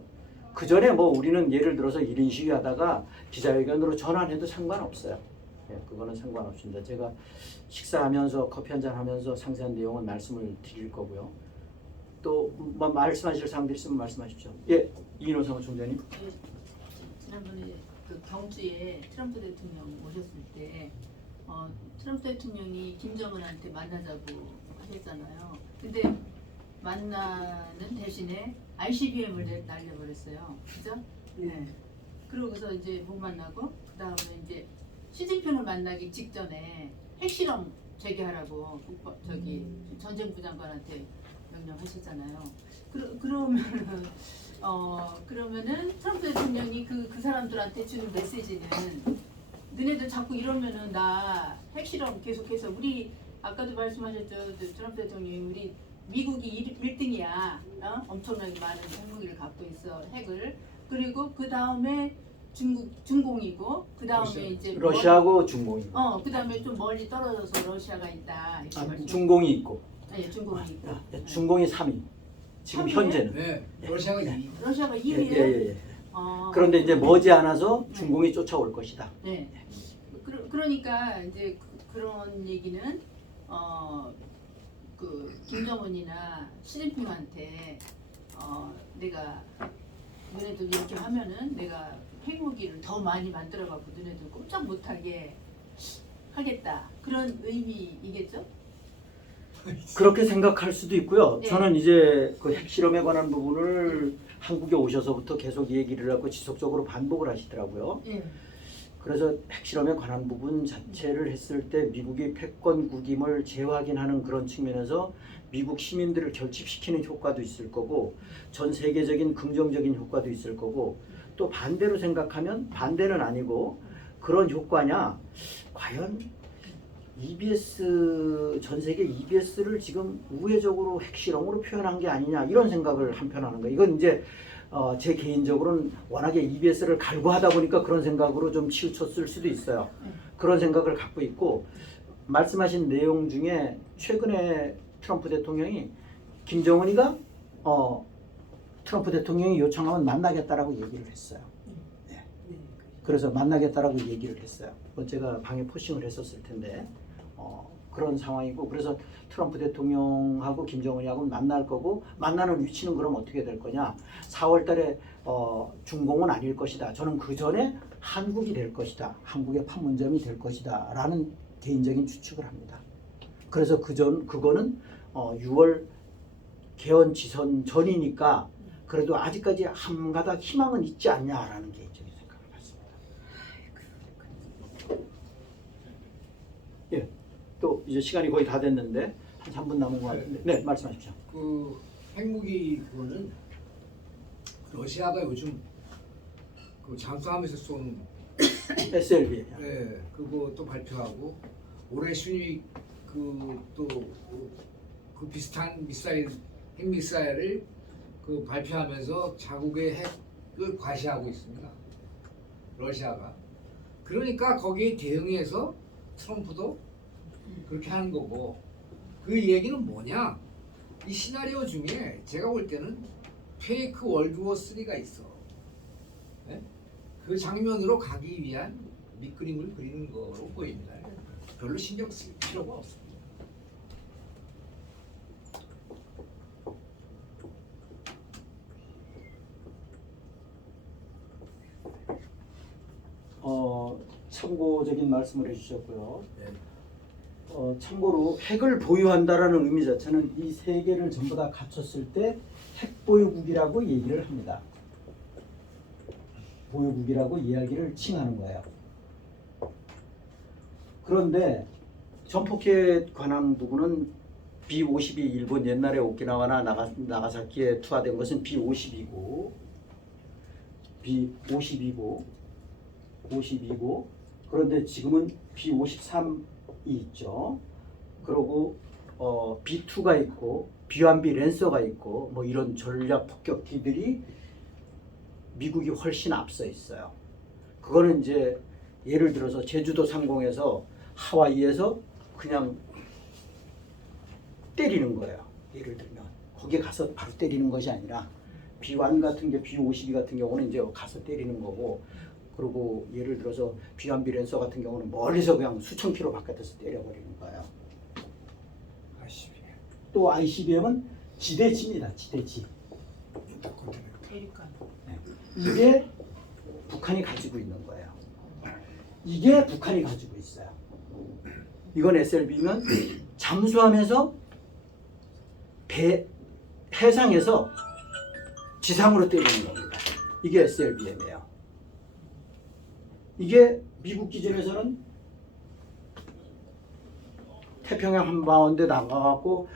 그 전에 뭐 우리는 예를 들어서 1인 시위하다가 기자회견으로 전환해도 상관없어요. 예, 그거는 상관없습니다. 제가 식사하면서 커피 한잔 하면서 상세한 내용은 말씀을 드릴 거고요. 또 말씀하실 사항들 있으면 말씀하십시오. 예, 이인호 사무총장님. 지난번에 그 경주에 트럼프 대통령 오셨을 때 트럼프 대통령이 김정은한테 만나자고 하셨잖아요. 근데 만나는 대신에 ICBM을 날려버렸어요. 그죠? 네. 그러고서 이제 못 만나고 그 다음에 이제 시진핑을 만나기 직전에 핵실험 재개하라고 전쟁부 장관한테 명령하셨잖아요. 그러면은 트럼프 대통령이 그 사람들한테 주는 메시지는 너네들 자꾸 이러면은 나 핵실험 계속해서 우리 아까도 말씀하셨죠. 트럼프 대통령이 우리 미국이 1등이야. 엄청나게 많은 핵무기를 갖고 있어. 핵을. 그리고 그 다음에 중공이고 그 다음에 이제 러시아하고 중공이. 그 다음에 좀 멀리 떨어져서 러시아가 있다. 이렇게 중공이 있고. 네, 중공이 있고. 중공이 3위. 지금 3위? 현재는. 네, 러시아가 2위. 러시아가 2위예요. 예. 그런데 이제 머지않아서 중공이 쫓아올 것이다. 네. 그러니까 이제 그런 얘기는 그 김정은이나 시진핑한테 내가 너네들 이렇게 하면은 내가 핵무기를 더 많이 만들어갖고 너네들 꼼짝 못하게 하겠다. 그런 의미이겠죠? 그렇게 생각할 수도 있고요. 네. 저는 이제 그 핵실험에 관한 부분을 한국에 오셔서부터 계속 얘기를 하고 지속적으로 반복을 하시더라고요. 예. 그래서 핵실험에 관한 부분 자체를 했을 때 미국이 패권 구김을 재확인하는 그런 측면에서 미국 시민들을 결집시키는 효과도 있을 거고 전 세계적인 긍정적인 효과도 있을 거고 또 반대로 생각하면 반대는 아니고 그런 효과냐 과연 EBS 전 세계 EBS를 지금 우회적으로 핵실험으로 표현한 게 아니냐 이런 생각을 한편 하는 거예요. 이건 이제 제 개인적으로는 워낙에 EBS를 갈구하다 보니까 그런 생각으로 좀 치우쳤을 수도 있어요. 그런 생각을 갖고 있고 말씀하신 내용 중에 최근에 트럼프 대통령이 김정은이가 트럼프 대통령이 요청하면 만나겠다라고 얘기를 했어요. 네. 그래서 만나겠다라고 얘기를 했어요. 제가 방에 포싱을 했었을 텐데 그런 상황이고 그래서 트럼프 대통령하고 김정은이하고 만날 거고 만나는 위치는 그럼 어떻게 될 거냐 4월 달에 중공은 아닐 것이다. 저는 그 전에 한국이 될 것이다. 한국의 판문점이 될 것이다. 라는 개인적인 추측을 합니다. 그래서 그거는 6월 개헌 지선 전이니까 그래도 아직까지 한가닥 희망은 있지 않냐라는 개인적인 생각을 갖습니다. 예. 또 이제 시간이 거의 다 됐는데 한 3분 남은 것 같은데 네 말씀하십시오. 그 핵무기 그거는 러시아가 요즘 그 잠수함에서 쏜 SLB 네, 그것도 발표하고 올해 순위 또 그 비슷한 핵 미사일을 그 발표하면서 자국의 핵을 과시하고 있습니다. 러시아가. 그러니까 거기에 대응해서 트럼프도 그렇게 하는 거고 그 얘기는 뭐냐? 이 시나리오 중에 제가 볼 때는 페이크 월드워 3가 있어. 네? 그 장면으로 가기 위한 밑그림을 그리는 거로 보입니다. 별로 신경 쓸 필요가 없습니다. 참고적인 말씀을 해주셨고요. 참고로 핵을 보유한다라는 의미 자체는 이 세 개를 전부 다 갖췄을 때 핵보유국이라고 얘기를 합니다. 보유국이라고 이야기를 칭하는 거예요. 그런데 전폭기에 관한 부분은 B-52 일본 옛날에 오키나와나 나가사키에 투하된 것은 B-52고 B-52고 그런데 지금은 B-53이 있죠. 그리고 B-2가 있고 B-1B 랜서가 있고 뭐 이런 전략 폭격기들이 미국이 훨씬 앞서 있어요. 그거는 이제 예를 들어서 제주도 상공에서 하와이에서 그냥 때리는 거예요. 예를 들면 거기에 가서 바로 때리는 것이 아니라 B-1 같은 게 B-52 같은 경우는 이제 가서 때리는 거고 그리고 예를 들어서 B-1B 랜서 같은 경우는 멀리서 그냥 수천 킬로 바깥에서 때려버리는 거예요. 또 ICBM은 지대지입니다. 지대지. 대륙간. 네. 이게 북한이 가지고 있는 거예요. 이게 북한이 가지고 있어요. 이건 SLB면 잠수하면서 해상에서 지상으로 때리는 겁니다. 이게 SLBM이에요. 이게 미국 기준에서는 태평양 한가운데 나가갖고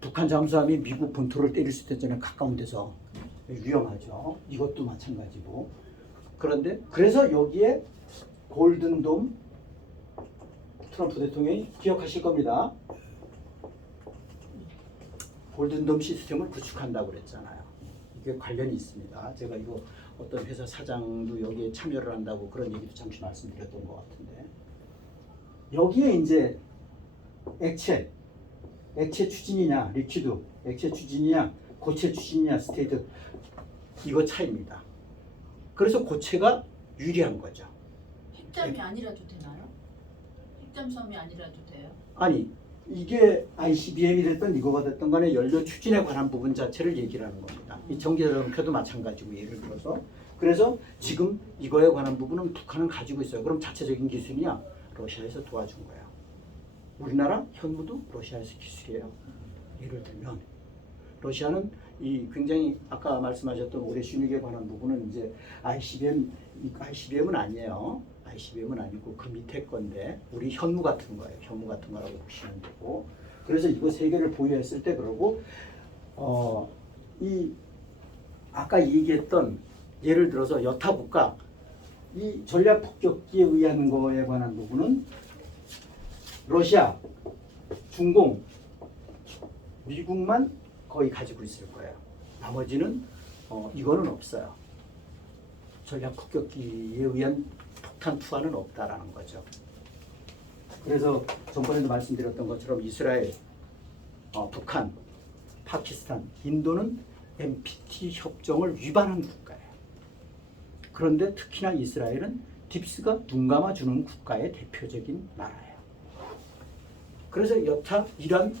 북한 잠수함이 미국 본토를 때릴 수 있잖아요. 가까운 데서. 위험하죠. 이것도 마찬가지고. 그런데 그래서 여기에 골든돔, 트럼프 대통령이 기억하실 겁니다. 골든돔 시스템을 구축한다고 그랬잖아요. 이게 관련이 있습니다. 제가 이거 어떤 회사 사장도 여기에 참여를 한다고 그런 얘기도 잠시 말씀드렸던 것 같은데, 여기에 이제 액체 추진이냐, 리퀴드, 액체 추진이냐, 고체 추진이냐, 스테이트, 이거 차이입니다. 그래서 고체가 유리한 거죠. 핵잠이 아니라도 되나요? 핵잠수함이 아니라도 돼요? 아니, 이게 ICBM이 됐든 이거가 됐든 간에 연료 추진에 관한 부분 자체를 얘기를 하는 겁니다. 이 전기자동차도 마찬가지고, 예를 들어서. 그래서 지금 이거에 관한 부분은 북한은 가지고 있어요. 그럼 자체적인 기술이냐? 러시아에서 도와준 거예요. 우리나라 현무도 러시아에서 기술이에요. 예를 들면 러시아는 이 굉장히 아까 말씀하셨던 올해 신육에 관한 부분은 이제 ICBM은 아니에요. ICBM은 아니고 그 밑에 건데 우리 현무 같은 거예요. 현무 같은 거라고 보시면 되고. 그래서 이거 세 개를 보유했을 때 그러고 이 아까 얘기했던 예를 들어서 여타 국가 이 전략 폭격기에 의한 거에 관한 부분은 러시아, 중공, 미국만 거의 가지고 있을 거예요. 나머지는 이거는 없어요. 전략 폭격기에 의한 폭탄 투하는 없다라는 거죠. 그래서 전번에도 말씀드렸던 것처럼 이스라엘, 북한, 파키스탄, 인도는 NPT 협정을 위반한 국가예요. 그런데 특히나 이스라엘은 딥스가 눈 감아주는 국가의 대표적인 나라예요. 그래서 여타, 이란,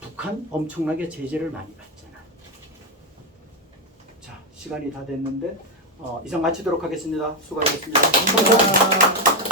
북한 엄청나게 제재를 많이 받잖아. 자, 시간이 다 됐는데 이상 마치도록 하겠습니다. 수고하셨습니다. 감사합니다.